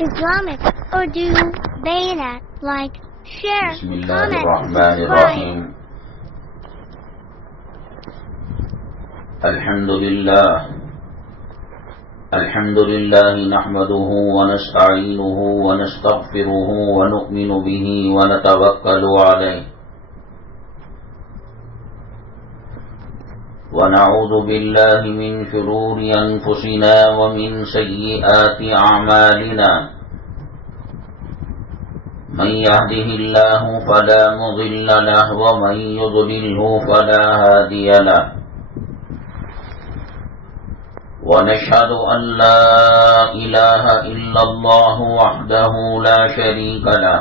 Islamic Urdu Bayanet. Like, share, بسم اللہ comment, الرحمن subscribe. الرحیم الحمد للہ نحمده ونستعینه ونستغفره ونؤمن به ونتوکل علیہ ونعوذ باللہ من شرور انفسنا ومن سیئات اعمالنا من يهده الله فلا مضل له ومن يضلله فلا هادي له ونشهد أن لا إله إلا الله وحده لا شريك له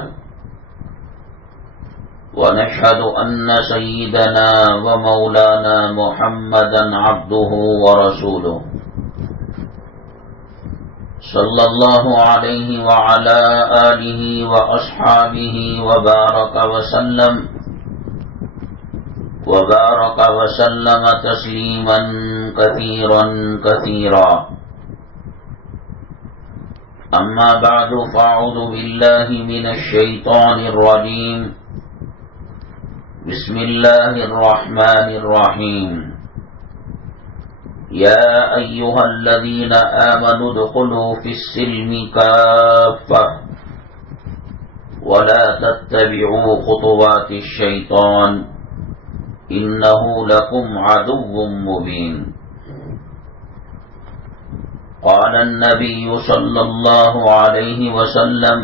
ونشهد أن سيدنا ومولانا محمدا عبده ورسوله صلی اللہ علیہ وعلى آلہ وأصحابہ وبارک وسلم تسلیما کثیرا کثیرا اما بعد فاعوذ باللہ من الشیطان الرجیم بسم اللہ الرحمن الرحیم يا أيها الذين آمنوا ادخلوا في السلم كافة ولا تتبعوا خطوات الشيطان إنه لكم عدو مبين قال النبي صلى الله عليه وسلم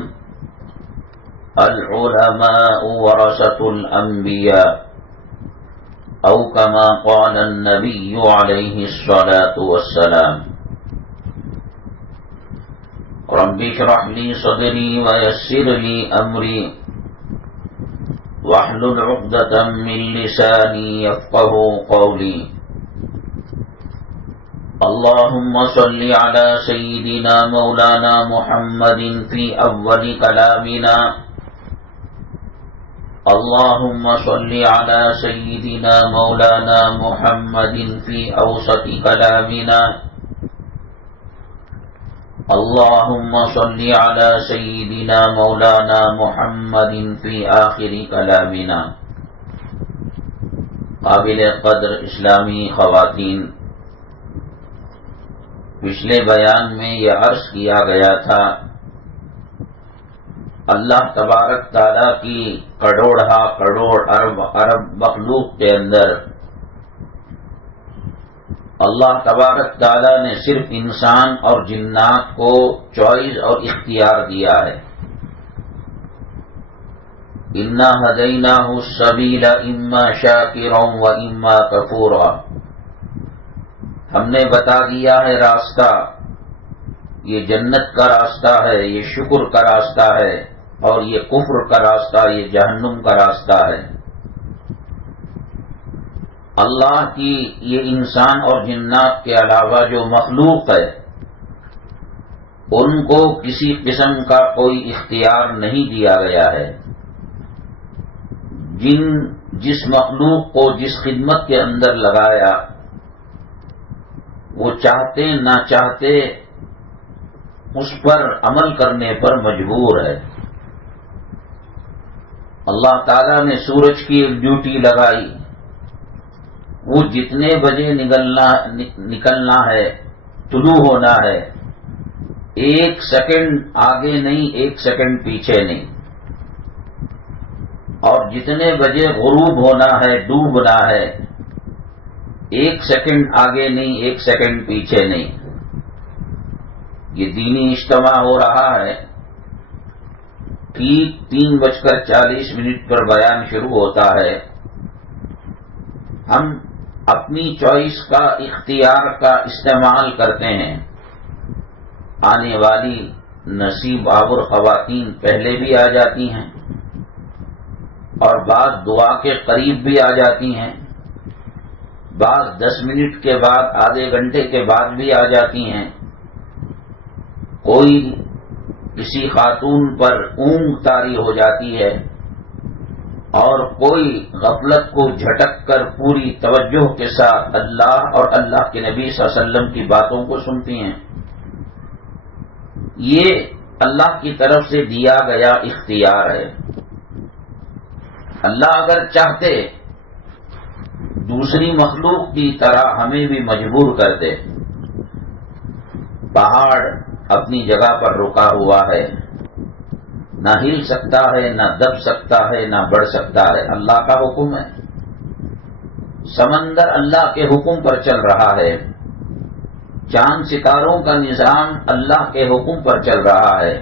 العلماء ورثة الأنبياء أو كما قال النبي عليه الصلاة والسلام رب اشرح لي صدري ويسر لي أمري واحلل عقدة من لساني يفقهوا قولي اللهم صل على سيدنا مولانا محمد في أول كلامنا اللهم صل على سيدنا مولانا محمد في أوسط كلامنا اللهم صل على سيدنا مولانا محمد في آخر كلامنا قابل قدر اسلامی خواتین، پچھلے بیان میں یہ عرض کیا گیا تھا اللہ تبارک تعالیٰ کی کروڑا کروڑ ارب مخلوق کے اندر اللہ تبارک تعالیٰ نے صرف انسان اور جنات کو چوائس اور اختیار دیا ہے. انا ہدیناہ السبیل اما شاکرا و اما کفورا، ہم نے بتا دیا ہے راستہ، یہ جنت کا راستہ ہے، یہ شکر کا راستہ ہے، اور یہ کفر کا راستہ، یہ جہنم کا راستہ ہے. اللہ کی یہ انسان اور جنات کے علاوہ جو مخلوق ہے ان کو کسی قسم کا کوئی اختیار نہیں دیا گیا ہے. جس مخلوق کو جس خدمت کے اندر لگایا وہ چاہتے نہ چاہتے اس پر عمل کرنے پر مجبور ہے. اللہ تعالیٰ نے سورج کی ایک ڈیوٹی لگائی، وہ جتنے بجے نکلنا ہے، طلوع ہونا ہے، 1 سیکنڈ آگے نہیں 1 سیکنڈ پیچھے نہیں، اور جتنے بجے غروب ہونا ہے، ڈوبنا ہے، 1 سیکنڈ آگے نہیں 1 سیکنڈ پیچھے نہیں. یہ دینی اجتماع ہو رہا ہے، ٹھیک 3:40 پر بیان شروع ہوتا ہے. ہم اپنی چوائس کا اختیار کا استعمال کرتے ہیں. آنے والی نصیب آور خواتین پہلے بھی آ جاتی ہیں اور بعض دعا کے قریب بھی آ جاتی ہیں، بعض 10 منٹ کے بعد آدھے گھنٹے کے بعد بھی آ جاتی ہیں. کوئی کسی خاتون پر اونگ طاری ہو جاتی ہے اور کوئی غفلت کو جھٹک کر پوری توجہ کے ساتھ اللہ اور اللہ کے نبی صلی اللہ علیہ وسلم کی باتوں کو سنتی ہیں. یہ اللہ کی طرف سے دیا گیا اختیار ہے۔ اللہ اگر چاہتے دوسری مخلوق کی طرح ہمیں بھی مجبور کرتے، پہاڑ اپنی جگہ پر رکا ہوا ہے، نہ ہل سکتا ہے، نہ دب سکتا ہے، نہ بڑھ سکتا ہے، اللہ کا حکم ہے۔ سمندر اللہ کے حکم پر چل رہا ہے، چاند ستاروں کا نظام اللہ کے حکم پر چل رہا ہے۔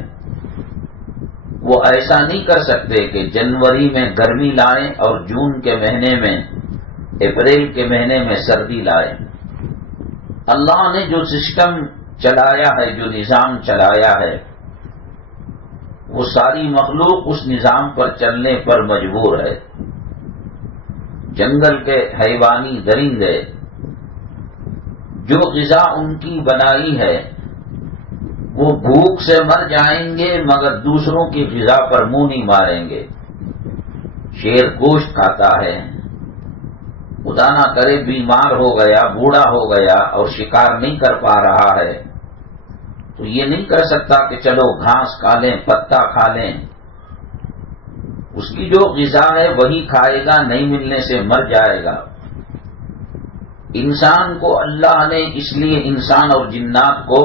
وہ ایسا نہیں کر سکتے کہ جنوری میں گرمی لائیں اور جون کے مہینے میں، اپریل کے مہینے میں سردی لائیں۔ اللہ نے جو سسٹم چلایا ہے، جو نظام چلایا ہے، وہ ساری مخلوق اس نظام پر چلنے پر مجبور ہے۔ جنگل کے حیوانی درندے جو غذا ان کی بنائی ہے وہ بھوک سے مر جائیں گے مگر دوسروں کی غذا پر منہ نہیں ماریں گے۔ شیر گوشت کھاتا ہے، خدا نہ کرے بیمار ہو گیا، بوڑھا ہو گیا اور شکار نہیں کر پا رہا ہے تو یہ نہیں کر سکتا کہ چلو گھاس کھا لیں، پتا کھا لیں۔ اس کی جو غذا ہے وہی کھائے گا، نہیں ملنے سے مر جائے گا۔ انسان کو اللہ نے اس لیے انسان اور جنات کو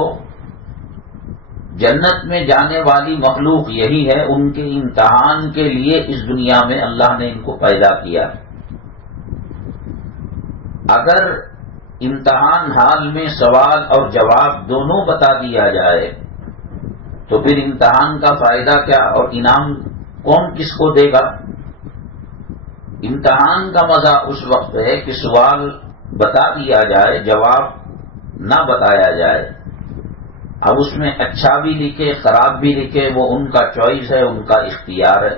جنت میں جانے والی مخلوق یہی ہے، ان کے امتحان کے لیے اس دنیا میں اللہ نے ان کو پیدا کیا۔ اگر امتحان حال میں سوال اور جواب دونوں بتا دیا جائے تو پھر امتحان کا فائدہ کیا اور انعام کون کس کو دے گا؟ امتحان کا مزہ اس وقت ہے کہ سوال بتا دیا جائے، جواب نہ بتایا جائے۔ اب اس میں اچھا بھی لکھے، خراب بھی لکھے، وہ ان کا چوائس ہے، ان کا اختیار ہے۔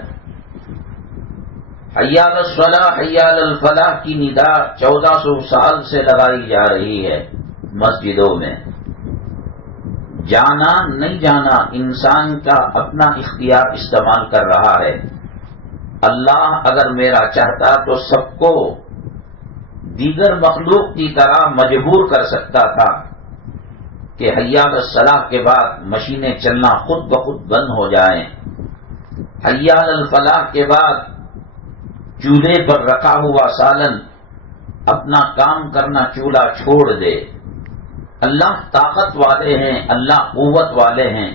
حی علی الصلاح، حی علی الفلاح کی ندا 1400 سال سے لگائی جا رہی ہے مسجدوں میں۔ جانا نہیں جانا انسان کا اپنا اختیار استعمال کر رہا ہے۔ اللہ اگر میرا چاہتا تو سب کو دیگر مخلوق کی طرح مجبور کر سکتا تھا کہ حی علی الصلاح کے بعد مشینیں چلنا خود بخود بند ہو جائیں، حی علی الفلاح کے بعد چولہے پر رکھا ہوا سالن اپنا کام کرنا چولہا چھوڑ دے۔ اللہ طاقت والے ہیں، اللہ قوت والے ہیں۔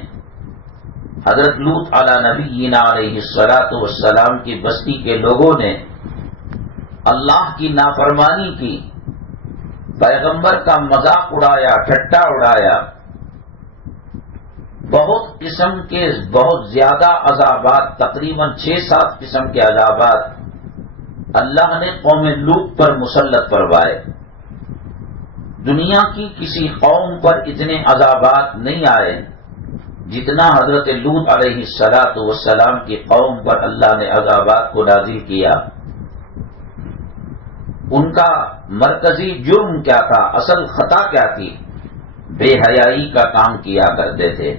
حضرت لوط علی نبینا علیہ الصلاۃ والسلام کی بستی کے لوگوں نے اللہ کی نافرمانی کی، پیغمبر کا مذاق اڑایا، ٹھٹا اڑایا، بہت قسم کے بہت زیادہ عذابات، تقریباً 6-7 قسم کے عذابات اللہ نے قوم لوط پر مسلط فرمائے۔ دنیا کی کسی قوم پر اتنے عذابات نہیں آئے جتنا حضرت لوط علیہ الصلاۃ والسلام کی قوم پر اللہ نے عذابات کو نازل کیا۔ ان کا مرکزی جرم کیا تھا، اصل خطا کیا تھی؟ بے حیائی کا کام کیا کرتے تھے۔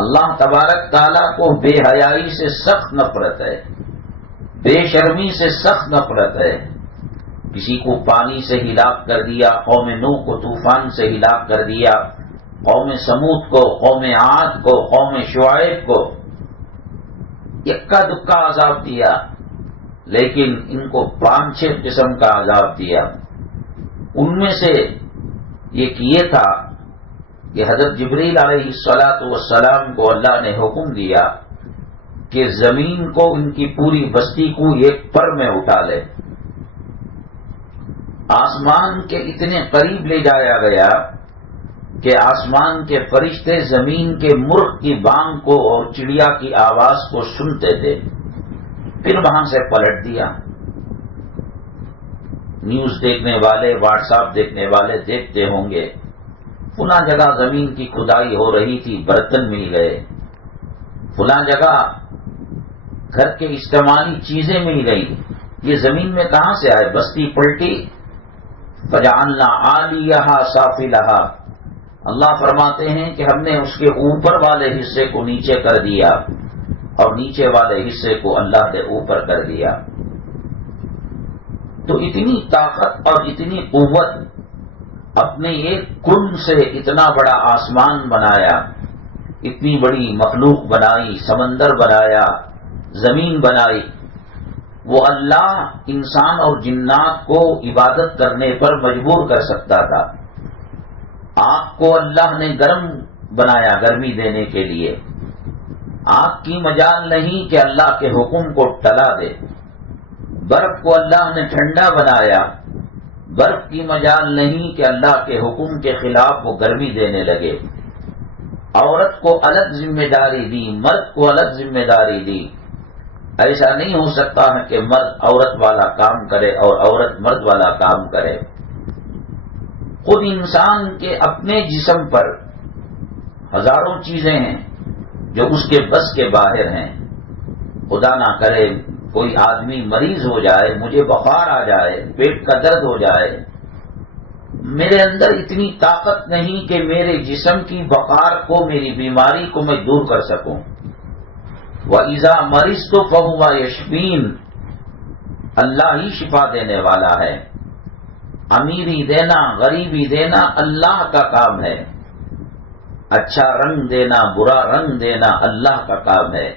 اللہ تبارک تعالیٰ کو بے حیائی سے سخت نفرت ہے، بے شرمی سے سخت نفرت ہے۔ کسی کو پانی سے ہلاک کر دیا، قوم نوح کو طوفان سے ہلاک کر دیا، قوم سمود کو، قوم عاد کو، قوم شعیب کو یکا دکا عذاب دیا، لیکن ان کو 5-6 قسم کا عذاب دیا۔ ان میں سے ایک یہ تھا کہ حضرت جبریل علیہ الصلاۃ والسلام کو اللہ نے حکم دیا کہ زمین کو، ان کی پوری بستی کو ایک پر میں اٹھا لے۔ آسمان کے اتنے قریب لے جایا گیا کہ آسمان کے فرشتے زمین کے مرغ کی بانگ کو اور چڑیا کی آواز کو سنتے تھے، پھر وہاں سے پلٹ دیا۔ نیوز دیکھنے والے، واٹس ایپ دیکھنے والے دیکھتے ہوں گے، فلاں جگہ زمین کی کھدائی ہو رہی تھی، برتن مل گئے، فلاں جگہ گھر کے استعمالی چیزیں مل گئی۔ یہ زمین میں کہاں سے آئے؟ بستی پلٹی۔ فجعلنا عالیہا سافلہا، اللہ فرماتے ہیں کہ ہم نے اس کے اوپر والے حصے کو نیچے کر دیا اور نیچے والے حصے کو اللہ نے اوپر کر دیا۔ تو اتنی طاقت اور اتنی قوت، اپنے ایک کن سے اتنا بڑا آسمان بنایا، اتنی بڑی مخلوق بنائی، سمندر بنایا، زمین بنائی، وہ اللہ انسان اور جنات کو عبادت کرنے پر مجبور کر سکتا تھا۔ آگ کو اللہ نے گرم بنایا گرمی دینے کے لیے، آگ کی مجال نہیں کہ اللہ کے حکم کو ٹلا دے۔ برف کو اللہ نے ٹھنڈا بنایا، برف کی مجال نہیں کہ اللہ کے حکم کے خلاف وہ گرمی دینے لگے۔ عورت کو الگ ذمہ داری دی، مرد کو الگ ذمہ داری دی۔ ایسا نہیں ہو سکتا ہے کہ مرد عورت والا کام کرے اور عورت مرد والا کام کرے۔ خود انسان کے اپنے جسم پر ہزاروں چیزیں ہیں جو اس کے بس کے باہر ہیں۔ خدا نہ کرے کوئی آدمی مریض ہو جائے، مجھے بخار آ جائے، پیٹ کا درد ہو جائے، میرے اندر اتنی طاقت نہیں کہ میرے جسم کی بخار کو، میری بیماری کو میں دور کر سکوں۔ وَإِذَا مَرِضْتُ فَهُوَ يَشْفِينِ، اللہ ہی شفا دینے والا ہے۔ امیری دینا، غریبی دینا اللہ کا کام ہے۔ اچھا رنگ دینا، برا رنگ دینا اللہ کا کام ہے۔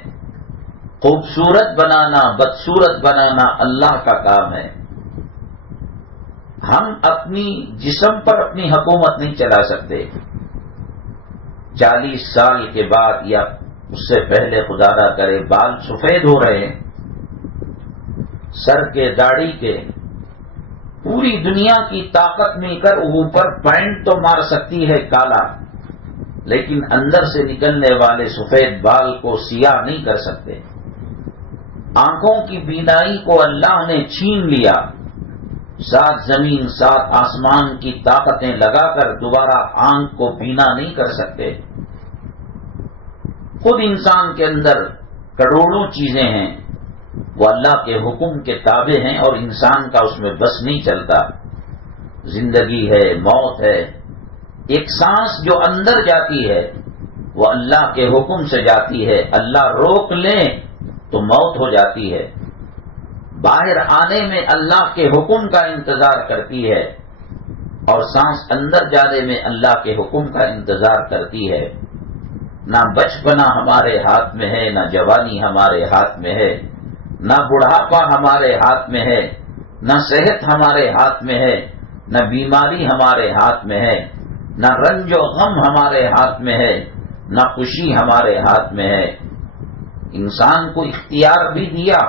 خوبصورت بنانا، بدصورت بنانا اللہ کا کام ہے۔ ہم اپنی جسم پر اپنی حکومت نہیں چلا سکتے۔ 40 سال کے بعد یا اس سے پہلے خدا نہ کرے بال سفید ہو رہے ہیں، سر کے داڑھی کے، پوری دنیا کی طاقت مل کر اوپر پینٹ تو مار سکتی ہے کالا، لیکن اندر سے نکلنے والے سفید بال کو سیاہ نہیں کر سکتے۔ آنکھوں کی بینائی کو اللہ نے چھین لیا، 7 زمین 7 آسمان کی طاقتیں لگا کر دوبارہ آنکھ کو بینا نہیں کر سکتے۔ خود انسان کے اندر کروڑوں چیزیں ہیں، وہ اللہ کے حکم کے تابع ہیں اور انسان کا اس میں بس نہیں چلتا۔ زندگی ہے، موت ہے، ایک سانس جو اندر جاتی ہے وہ اللہ کے حکم سے جاتی ہے، اللہ روک لیں تو موت ہو جاتی ہے۔ باہر آنے میں اللہ کے حکم کا انتظار کرتی ہے اور سانس اندر جانے میں اللہ کے حکم کا انتظار کرتی ہے۔ نہ بچپنا ہمارے ہاتھ میں ہے، نہ جوانی ہمارے ہاتھ میں ہے، نہ بڑھاپا ہمارے ہاتھ میں ہے، نہ صحت ہمارے ہاتھ میں ہے، نہ بیماری ہمارے ہاتھ میں ہے، نہ رنج و غم ہمارے ہاتھ میں ہے، نہ خوشی ہمارے ہاتھ میں ہے۔ انسان کو اختیار بھی دیا،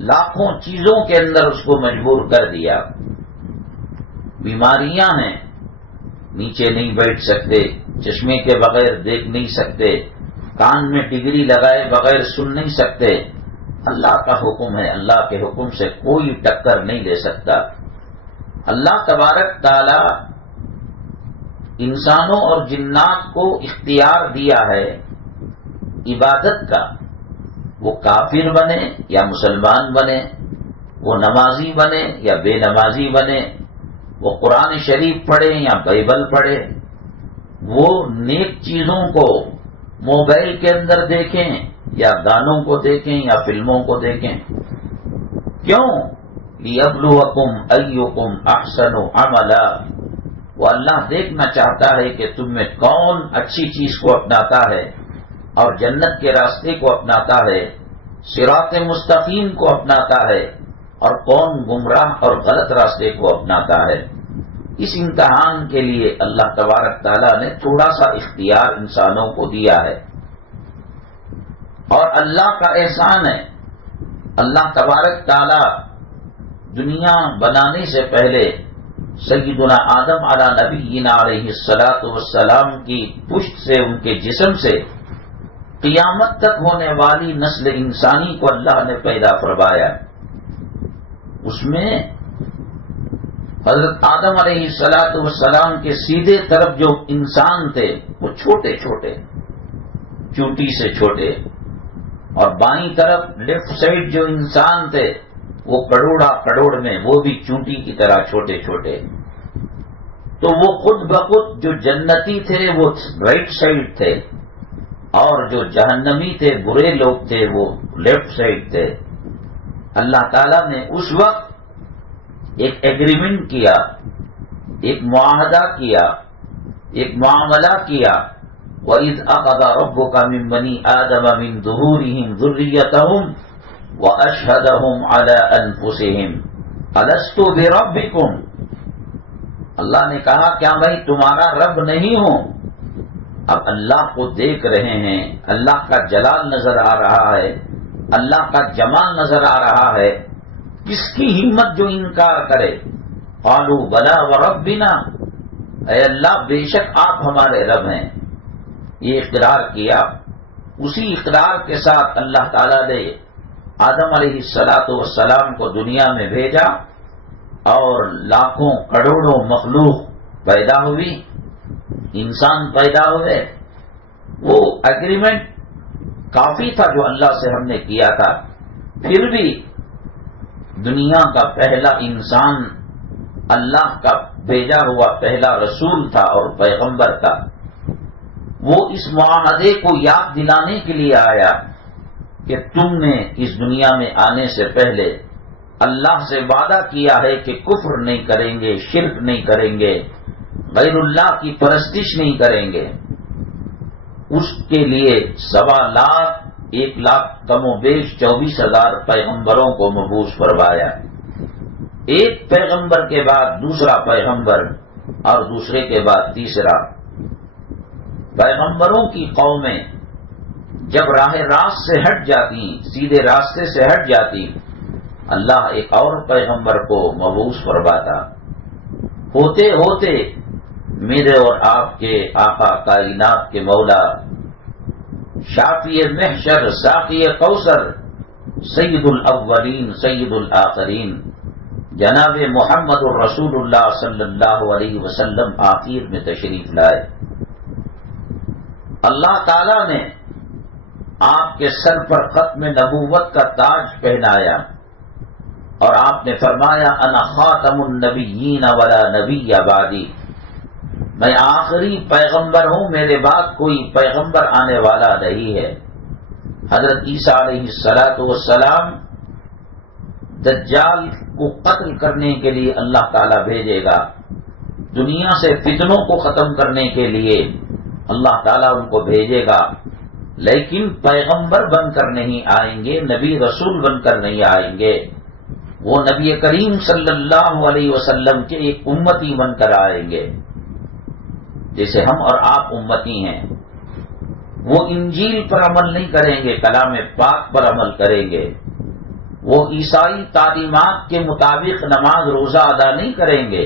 لاکھوں چیزوں کے اندر اس کو مجبور کر دیا۔ بیماریاں ہیں، نیچے نہیں بیٹھ سکتے، چشمے کے بغیر دیکھ نہیں سکتے، کان میں ڈگری لگائے بغیر سن نہیں سکتے۔ اللہ کا حکم ہے، اللہ کے حکم سے کوئی ٹکر نہیں دے سکتا۔ اللہ تبارک تعالی انسانوں اور جنات کو اختیار دیا ہے عبادت کا، وہ کافر بنے یا مسلمان بنے، وہ نمازی بنے یا بے نمازی بنے، وہ قرآن شریف پڑھے یا بائبل پڑھے، وہ نیک چیزوں کو موبائل کے اندر دیکھیں یا گانوں کو دیکھیں یا فلموں کو دیکھیں۔ کیوں؟ لِيَبْلُوَكُمْ أَيُّكُمْ أَحْسَنُ عَمَلًا، وہ اللہ دیکھنا چاہتا ہے کہ تم میں کون اچھی چیز کو اپناتا ہے اور جنت کے راستے کو اپناتا ہے، صراط مستقیم کو اپناتا ہے، اور کون گمراہ اور غلط راستے کو اپناتا ہے۔ اس امتحان کے لیے اللہ تبارک تعالیٰ نے تھوڑا سا اختیار انسانوں کو دیا ہے، اور اللہ کا احسان ہے۔ اللہ تبارک تعالیٰ دنیا بنانے سے پہلے سیدنا آدم علی نبینا علیہ الصلاۃ والسلام کی پشت سے، ان کے جسم سے قیامت تک ہونے والی نسل انسانی کو اللہ نے پیدا فرمایا۔ اس میں حضرت آدم علیہ الصلاۃ والسلام کے سیدھے طرف جو انسان تھے وہ چھوٹے چھوٹے، چونٹی سے چھوٹے، اور بائیں طرف لیفٹ سائڈ جو انسان تھے وہ کروڑ میں، وہ بھی چونٹی کی طرح چھوٹے چھوٹے۔ تو وہ خود بخود جو جنتی تھے وہ رائٹ سائڈ تھے، اور جو جہنمی تھے، برے لوگ تھے، وہ لیفٹ سائڈ تھے۔ اللہ تعالیٰ نے اس وقت ایک ایگریمنٹ کیا، ایک معاہدہ کیا، ایک معاملہ کیا وَإِذْ أَخَذَ رَبُّكَ مِنْ بَنِي آدَمَ مِنْ ظُهُورِهِمْ ذُرِّيَّتَهُمْ وَأَشْهَدَهُمْ عَلَىٰ أَنفُسِهِمْ أَلَسْتُ بِرَبِّكُمْ، اللہ نے کہا کیا میں تمہارا رب نہیں ہوں؟ اب اللہ کو دیکھ رہے ہیں، اللہ کا جلال نظر آ رہا ہے، اللہ کا جمال نظر آ رہا ہے، کس کی ہمت جو انکار کرے؟ قالوا بلا وربنا، اے اللہ بے شک آپ ہمارے رب ہیں، یہ اقرار کیا۔ اسی اقرار کے ساتھ اللہ تعالی نے آدم علیہ السلام کو دنیا میں بھیجا اور لاکھوں کروڑوں مخلوق پیدا ہوئی، انسان پیدا ہوئے۔ وہ ایگریمنٹ کافی تھا جو اللہ سے ہم نے کیا تھا، پھر بھی دنیا کا پہلا انسان اللہ کا بھیجا ہوا پہلا رسول تھا اور پیغمبر تھا۔ وہ اس معاہدے کو یاد دلانے کے لیے آیا کہ تم نے اس دنیا میں آنے سے پہلے اللہ سے وعدہ کیا ہے کہ کفر نہیں کریں گے، شرک نہیں کریں گے، غیر اللہ کی پرستش نہیں کریں گے۔ اس کے لیے 1,00,000 کم و بیش 24,000 پیغمبروں کو مبعوث فرمایا، ایک پیغمبر کے بعد دوسرا پیغمبر اور دوسرے کے بعد تیسرا۔ پیغمبروں کی قومیں جب راہ راست سے ہٹ جاتی، سیدھے راستے سے ہٹ جاتی، اللہ ایک اور پیغمبر کو مبعوث فرماتا۔ ہوتے ہوتے میرے اور آپ کے آقا کائنات کے مولا، شافی محشر، ساقی کوثر، سید الاولین سید الآخرین، جناب محمد الرسول اللہ صلی اللہ علیہ وسلم آخر میں تشریف لائے۔ اللہ تعالی نے آپ کے سر پر ختم نبوت کا تاج پہنایا اور آپ نے فرمایا انا خاتم النبیین ولا نبی بعدی، میں آخری پیغمبر ہوں، میرے بعد کوئی پیغمبر آنے والا نہیں ہے۔ حضرت عیسیٰ علیہ السلام دجال کو قتل کرنے کے لیے اللہ تعالیٰ بھیجے گا، دنیا سے فتنوں کو ختم کرنے کے لیے اللہ تعالیٰ ان کو بھیجے گا، لیکن پیغمبر بن کر نہیں آئیں گے، نبی رسول بن کر نہیں آئیں گے، وہ نبی کریم صلی اللہ علیہ وسلم کے ایک امتی بن کر آئیں گے، جیسے ہم اور آپ امتی ہیں۔ وہ انجیل پر عمل نہیں کریں گے، کلام پاک پر عمل کریں گے، وہ عیسائی تعلیمات کے مطابق نماز روزہ ادا نہیں کریں گے،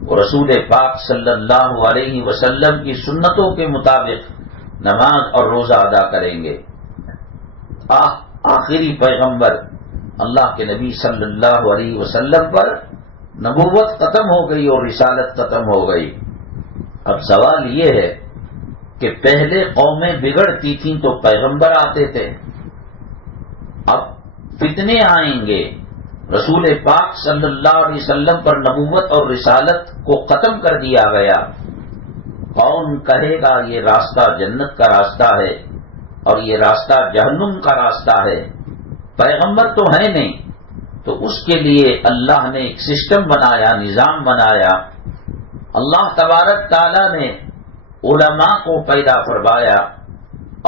وہ رسول پاک صلی اللہ علیہ وسلم کی سنتوں کے مطابق نماز اور روزہ ادا کریں گے۔ آخری پیغمبر اللہ کے نبی صلی اللہ علیہ وسلم پر نبوت ختم ہو گئی اور رسالت ختم ہو گئی۔ اب سوال یہ ہے کہ پہلے قومیں بگڑتی تھیں تو پیغمبر آتے تھے، اب فتنے آئیں گے، رسول پاک صلی اللہ علیہ وسلم پر نبوت اور رسالت کو ختم کر دیا گیا، کون کہے گا یہ راستہ جنت کا راستہ ہے اور یہ راستہ جہنم کا راستہ ہے؟ پیغمبر تو ہے نہیں، تو اس کے لیے اللہ نے ایک سسٹم بنایا، نظام بنایا۔ اللہ تبارک تعالیٰ نے علماء کو پیدا فرمایا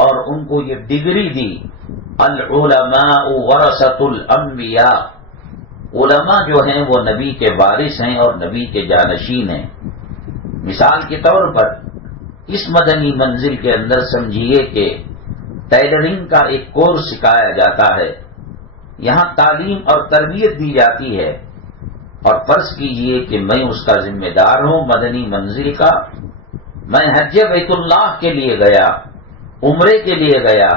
اور ان کو یہ ڈگری دی، العلماء ورثۃ الانبیاء، علماء جو ہیں وہ نبی کے وارث ہیں اور نبی کے جانشین ہیں۔ مثال کے طور پر اس مدنی منزل کے اندر سمجھیے کہ ٹیلرنگ کا ایک کورس سکھایا جاتا ہے، یہاں تعلیم اور تربیت دی جاتی ہے، اور فرض کیجئے کہ میں اس کا ذمہ دار ہوں مدنی منزل کا، میں حج بیت اللہ کے لیے گیا، عمرے کے لیے گیا،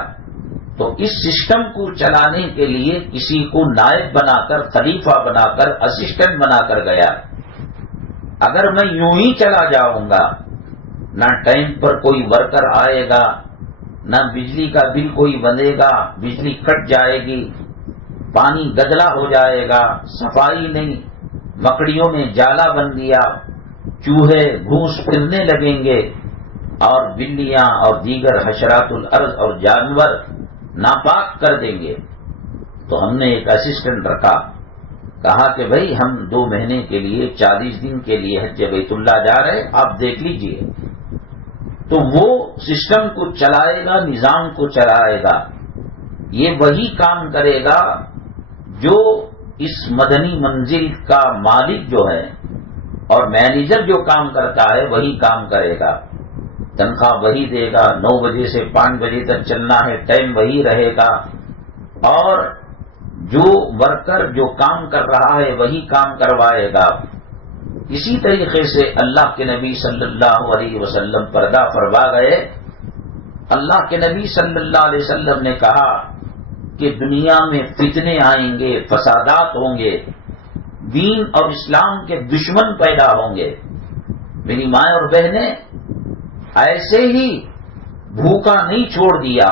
تو اس سسٹم کو چلانے کے لیے کسی کو نائب بنا کر، خلیفہ بنا کر، اسسٹنٹ بنا کر گیا۔ اگر میں یوں ہی چلا جاؤں گا، نہ ٹائم پر کوئی ورکر آئے گا، نہ بجلی کا بل کوئی بندے گا، بجلی کٹ جائے گی، پانی گدلا ہو جائے گا، صفائی نہیں، مکڑیوں نے جالا بن دیا، چوہے گھوس پھرنے لگیں گے، اور بلیاں اور دیگر حشرات الارض اور جانور ناپاک کر دیں گے۔ تو ہم نے ایک اسسٹنٹ رکھا، کہا کہ بھائی ہم 2 مہینے کے لیے 40 دن کے لیے حج بیت اللہ جا رہے، آپ دیکھ لیجئے۔ تو وہ سسٹم کو چلائے گا، نظام کو چلائے گا. یہ وہی کام کرے گا جو اس مدنی منزل کا مالک جو ہے اور مینیجر جو کام کرتا ہے وہی کام کرے گا. تنخواہ وہی دے گا، 9 بجے سے 5 بجے تک چلنا ہے، ٹائم وہی رہے گا، اور جو ورکر جو کام کر رہا ہے وہی کام کروائے گا. اسی طریقے سے اللہ کے نبی صلی اللہ علیہ وسلم پردہ فرما گئے. اللہ کے نبی صلی اللہ علیہ وسلم نے کہا کہ دنیا میں فتنے آئیں گے، فسادات ہوں گے، دین اور اسلام کے دشمن پیدا ہوں گے. میری ماں اور بہنیں، ایسے ہی بھوکا نہیں چھوڑ دیا،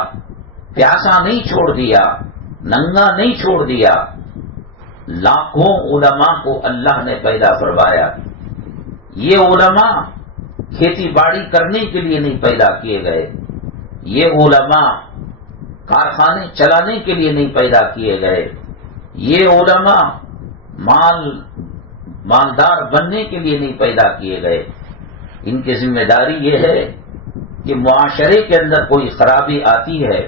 پیاسا نہیں چھوڑ دیا، ننگا نہیں چھوڑ دیا. لاکھوں علماء کو اللہ نے پیدا فرمایا. یہ علماء کھیتی باڑی کرنے کے لیے نہیں پیدا کیے گئے، یہ علماء کارخانے چلانے کے لیے نہیں پیدا کیے گئے، یہ علماء مالدار بننے کے لیے نہیں پیدا کیے گئے. ان کی ذمہ داری یہ ہے کہ معاشرے کے اندر کوئی خرابی آتی ہے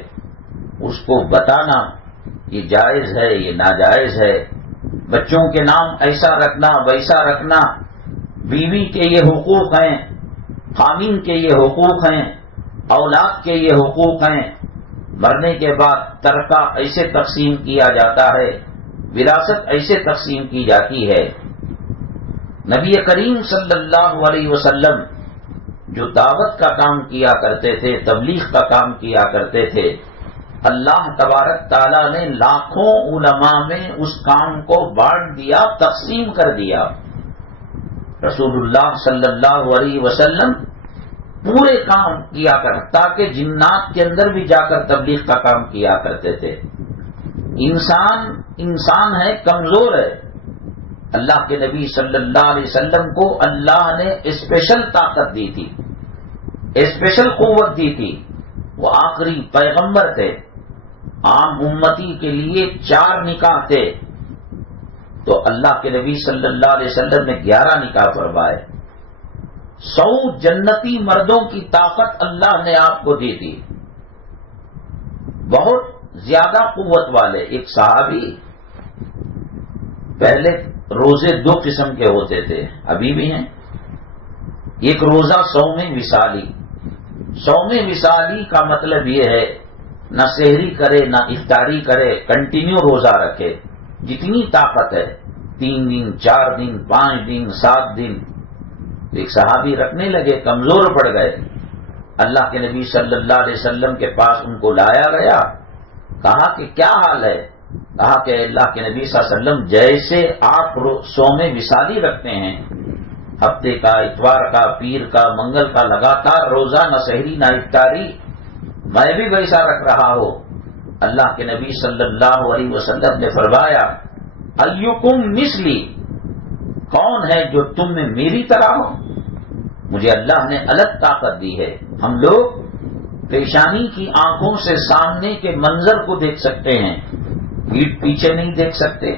اس کو بتانا، یہ جائز ہے، یہ ناجائز ہے. بچوں کے نام ایسا رکھنا ویسا رکھنا، بیوی کے یہ حقوق ہیں، خامین کے یہ حقوق ہیں، اولاد کے یہ حقوق ہیں. مرنے کے بعد ترکہ ایسے تقسیم کیا جاتا ہے، وراثت ایسے تقسیم کی جاتی ہے. نبی کریم صلی اللہ علیہ وسلم جو دعوت کا کام کیا کرتے تھے، تبلیغ کا کام کیا کرتے تھے، اللہ تبارک تعالیٰ نے لاکھوں علماء میں اس کام کو بانٹ دیا، تقسیم کر دیا. رسول اللہ صلی اللہ علیہ وسلم پورے کام کیا تاکہ جنات کے اندر بھی جا کر تبلیغ کا کام کیا کرتے تھے. انسان ہے، کمزور ہے. اللہ کے نبی صلی اللہ علیہ وسلم کو اللہ نے اسپیشل طاقت دی تھی، اسپیشل قوت دی تھی. وہ آخری پیغمبر تھے. عام امتی کے لیے 4 نکاح تھے، تو اللہ کے نبی صلی اللہ علیہ وسلم نے 11 نکاح فرمائے. 100 جنتی مردوں کی طاقت اللہ نے آپ کو دی تھی، بہت زیادہ قوت والے. ایک صحابی، پہلے روزے 2 قسم کے ہوتے تھے، ابھی بھی ہیں. ایک روزہ صوم وصالی. صوم وصالی کا مطلب یہ ہے نہ سحری کرے نہ افطاری کرے، کنٹینیو روزہ رکھے، جتنی طاقت ہے، 3 دن 4 دن 5 دن 7 دن. ایک صحابی رکھنے لگے، کمزور پڑ گئے. اللہ کے نبی صلی اللہ علیہ وسلم کے پاس ان کو لایا گیا. کہا کہ کیا حال ہے؟ کہا کہ اللہ کے نبی صلی اللہ علیہ وسلم جیسے آپ صوم وصالی رکھتے ہیں، ہفتے کا، اتوار کا، پیر کا، منگل کا لگاتار روزہ، نہ سحری نہ افطاری، میں بھی ویسا رکھ رہا ہوں. اللہ کے نبی صلی اللہ علیہ وسلم نے فرمایا ایکم مثلی، کون ہے جو تم میں میری طرح ہو؟ مجھے اللہ نے الگ طاقت دی ہے. ہم لوگ پیشانی کی آنکھوں سے سامنے کے منظر کو دیکھ سکتے ہیں، پیٹھ پیچھے نہیں دیکھ سکتے.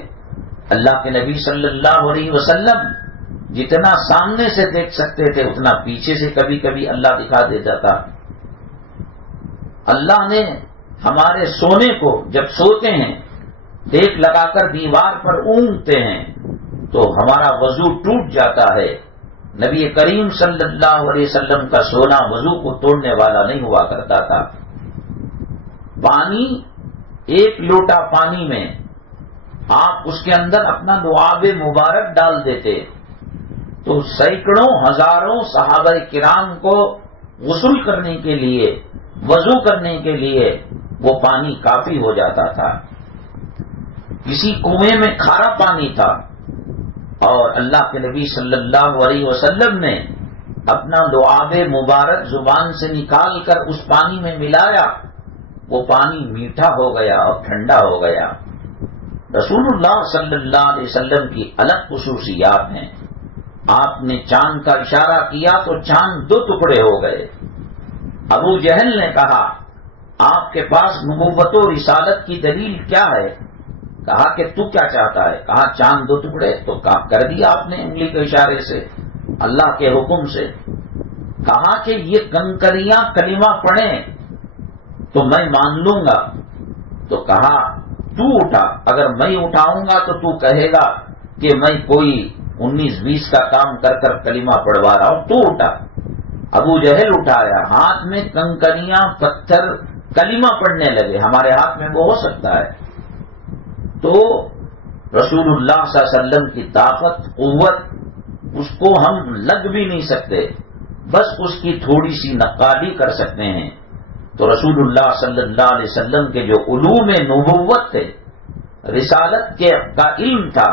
اللہ کے نبی صلی اللہ علیہ وسلم جتنا سامنے سے دیکھ سکتے تھے اتنا پیچھے سے کبھی کبھی اللہ دکھا دیتا تھا. اللہ نے ہمارے سونے کو، جب سوتے ہیں دیکھ لگا کر دیوار پر اونگتے ہیں تو ہمارا وضو ٹوٹ جاتا ہے. نبی کریم صلی اللہ علیہ وسلم کا سونا وضو کو توڑنے والا نہیں ہوا کرتا تھا. پانی، 1 لوٹا پانی میں آپ اس کے اندر اپنا لعاب مبارک ڈال دیتے تو سینکڑوں ہزاروں صحابہ کرام کو غسل کرنے کے لیے، وضو کرنے کے لیے وہ پانی کافی ہو جاتا تھا. کسی کنویں میں کھارا پانی تھا اور اللہ کے نبی صلی اللہ علیہ وسلم نے اپنا لعاب مبارک زبان سے نکال کر اس پانی میں ملایا، وہ پانی میٹھا ہو گیا اور ٹھنڈا ہو گیا. رسول اللہ صلی اللہ علیہ وسلم کی الگ خصوصیات ہیں. آپ نے چاند کا اشارہ کیا تو چاند 2 ٹکڑے ہو گئے. ابو جہل نے کہا آپ کے پاس نبوت و رسالت کی دلیل کیا ہے؟ کہا کہ تو کیا چاہتا ہے؟ کہا چاند 2 ٹکڑے. تو کام کر دیا آپ نے انگلی کے اشارے سے، اللہ کے حکم سے. کہا کہ یہ کنکریاں کلمہ پڑھیں تو میں مان لوں گا. تو کہا تو اٹھا، اگر میں اٹھاؤں گا تو تو کہے گا کہ میں کوئی 19-20 کا کام کر کر کلمہ پڑھوا رہا ہوں، تو اٹھا. ابو جہل اٹھایا، ہاتھ میں کنکریاں پتھر کلمہ پڑھنے لگے. ہمارے ہاتھ میں وہ ہو سکتا ہے؟ تو رسول اللہ صلی اللہ علیہ وسلم کی طاقت قوت اس کو ہم لگ بھی نہیں سکتے، بس اس کی تھوڑی سی نقادی کر سکتے ہیں. تو رسول اللہ صلی اللہ علیہ وسلم کے جو علوم نبوت تھے، رسالت کا علم تھا،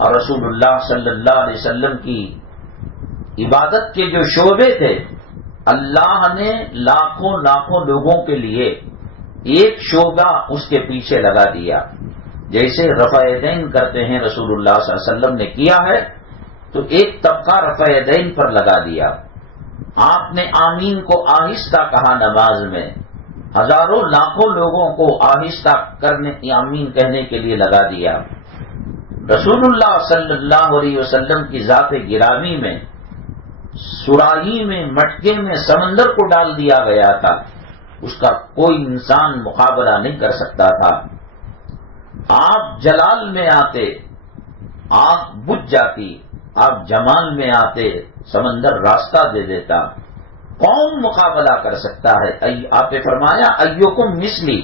اور رسول اللہ صلی اللہ علیہ وسلم کی عبادت کے جو شعبے تھے، اللہ نے لاکھوں لاکھوں لوگوں کے لیے ایک شعبہ اس کے پیچھے لگا دیا. جیسے رفع یدین کرتے ہیں رسول اللہ صلی اللہ علیہ وسلم نے کیا ہے، تو ایک طبقہ رفع یدین پر لگا دیا. آپ نے آمین کو آہستہ کہا نماز میں، ہزاروں لاکھوں لوگوں کو آہستہ کرنے آمین کہنے کے لیے لگا دیا. رسول اللہ صلی اللہ علیہ وسلم کی ذات گرامی میں سراہی میں مٹکے میں سمندر کو ڈال دیا گیا تھا، اس کا کوئی انسان مقابلہ نہیں کر سکتا تھا. آپ جلال میں آتے آگ بجھ جاتی، آپ جمال میں آتے سمندر راستہ دے دیتا. کون مقابلہ کر سکتا ہے؟ آپ نے فرمایا ایوکم مثلی.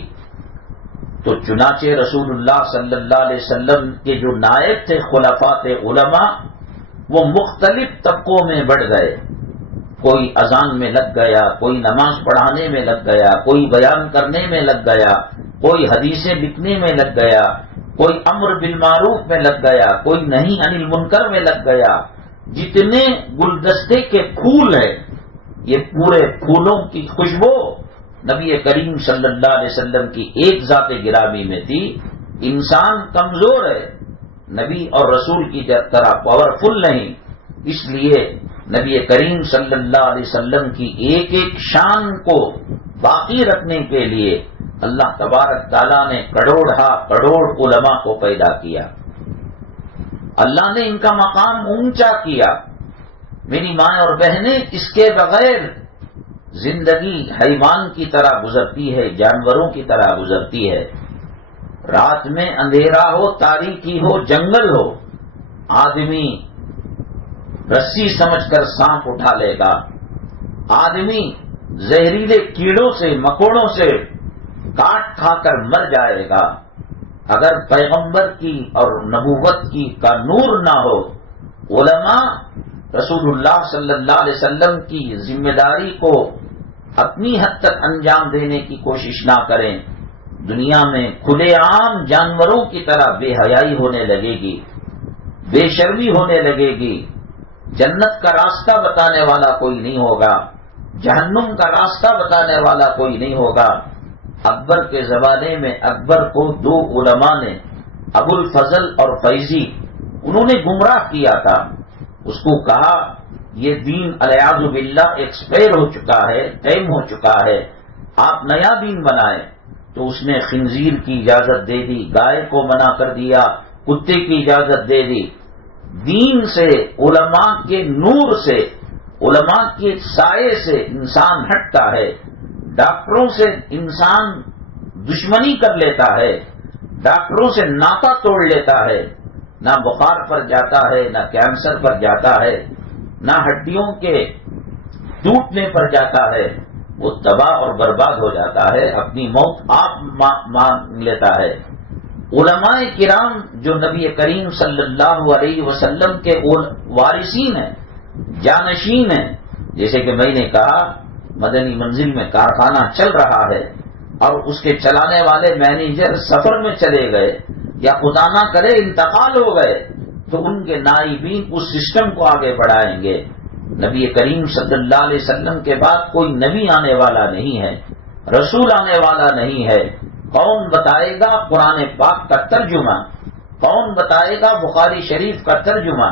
تو چنانچہ رسول اللہ صلی اللہ علیہ وسلم کے جو نائب تھے خلفاء علماء، وہ مختلف طبقوں میں بڑھ گئے. کوئی اذان میں لگ گیا، کوئی نماز پڑھانے میں لگ گیا، کوئی بیان کرنے میں لگ گیا، کوئی حدیثیں لکھنے میں لگ گیا، کوئی امر بالمعروف میں لگ گیا، کوئی نہی عن المنکر میں لگ گیا. جتنے گلدستے کے پھول ہیں، یہ پورے پھولوں کی خوشبو نبی کریم صلی اللہ علیہ وسلم کی ایک ذات گرامی میں تھی. انسان کمزور ہے، نبی اور رسول کی طرح پاورفل نہیں، اس لیے نبی کریم صلی اللہ علیہ وسلم کی ایک ایک شان کو باقی رکھنے کے لیے اللہ تبارک تعالیٰ نے کروڑ علماء کو پیدا کیا. اللہ نے ان کا مقام اونچا کیا. میری ماں اور بہنیں، اس کے بغیر زندگی حیوان کی طرح گزرتی ہے، جانوروں کی طرح گزرتی ہے. رات میں اندھیرا ہو، تاریکی ہو، جنگل ہو، آدمی رسی سمجھ کر سانپ اٹھا لے گا. آدمی زہریلے کیڑوں سے مکوڑوں سے کاٹ کھا کر مر جائے گا. اگر پیغمبر کی اور نبوت کی کا نور نہ ہو، علماء رسول اللہ صلی اللہ علیہ وسلم کی ذمہ داری کو اپنی حد تک انجام دینے کی کوشش نہ کریں، دنیا میں کھلے عام جانوروں کی طرح بے حیائی ہونے لگے گی، بے شرمی ہونے لگے گی. جنت کا راستہ بتانے والا کوئی نہیں ہوگا، جہنم کا راستہ بتانے والا کوئی نہیں ہوگا. اکبر کے زمانے میں اکبر کو دو علماء نے، ابو الفضل اور فیضی، انہوں نے گمراہ کیا تھا. اس کو کہا یہ دین الیاذ باللہ ایکسپائر ہو چکا ہے، ٹائم ہو چکا ہے، آپ نیا دین بنائیں. تو اس نے خنزیر کی اجازت دے دی، گائے کو منع کر دیا، کتے کی اجازت دے دی. دین سے، علماء کے نور سے، علماء کے سائے سے انسان ہٹتا ہے. ڈاکٹروں سے انسان دشمنی کر لیتا ہے، ڈاکٹروں سے ناطا توڑ لیتا ہے. نہ بخار پر جاتا ہے، نہ کینسر پر جاتا ہے، نہ ہڈیوں کے ٹوٹنے پر جاتا ہے. وہ تباہ اور برباد ہو جاتا ہے، اپنی موت آپ مان لیتا ہے. علماء کرام جو نبی کریم صلی اللہ علیہ وسلم کے وارثین ہیں، جانشین ہیں. جیسے کہ میں نے کہا مدنی منزل میں کارخانہ چل رہا ہے اور اس کے چلانے والے مینیجر سفر میں چلے گئے یا خدا نہ کرے انتقال ہو گئے، تو ان کے نائبین اس سسٹم کو آگے بڑھائیں گے. نبی کریم صلی اللہ علیہ وسلم کے بعد کوئی نبی آنے والا نہیں ہے، رسول آنے والا نہیں ہے. کون بتائے گا قرآن پاک کا ترجمہ؟ کون بتائے گا بخاری شریف کا ترجمہ؟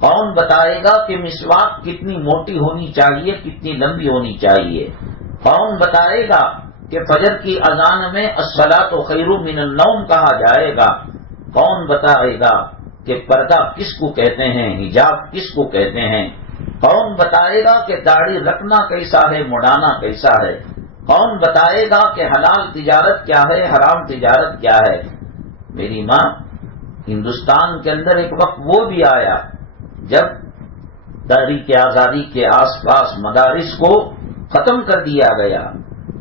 کون بتائے گا کہ مسواک کتنی موٹی ہونی چاہیے، کتنی لمبی ہونی چاہیے؟ کون بتائے گا کہ فجر کی اذان میں الصلاۃ خیر من النوم کہا جائے گا؟ کون بتائے گا کہ پردہ کس کو کہتے ہیں، حجاب کس کو کہتے ہیں؟ کون بتائے گا کہ داڑھی رکھنا کیسا ہے، مڑانا کیسا ہے؟ کون بتائے گا کہ حلال تجارت کیا ہے، حرام تجارت کیا ہے؟ میری ماں، ہندوستان کے اندر ایک وقت وہ بھی آیا جب تحریک آزادی کے آس پاس مدارس کو ختم کر دیا گیا،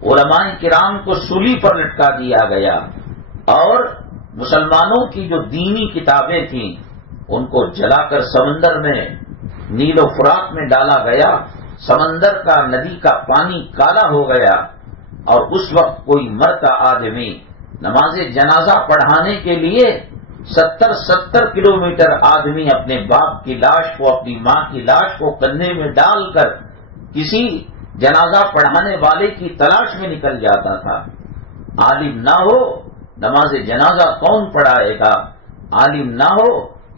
علماء کرام کو سولی پر لٹکا دیا گیا، اور مسلمانوں کی جو دینی کتابیں تھیں ان کو جلا کر سمندر میں، نیل و فرات میں ڈالا گیا، سمندر کا، ندی کا پانی کالا ہو گیا، اور اس وقت کوئی مرتا آدمی نماز جنازہ پڑھانے کے لیے 70 کلومیٹر آدمی اپنے باپ کی لاش کو، اپنی ماں کی لاش کو کندھے میں ڈال کر کسی جنازہ پڑھانے والے کی تلاش میں نکل جاتا تھا۔ عالم نہ ہو نماز جنازہ کون پڑھائے گا؟ عالم نہ ہو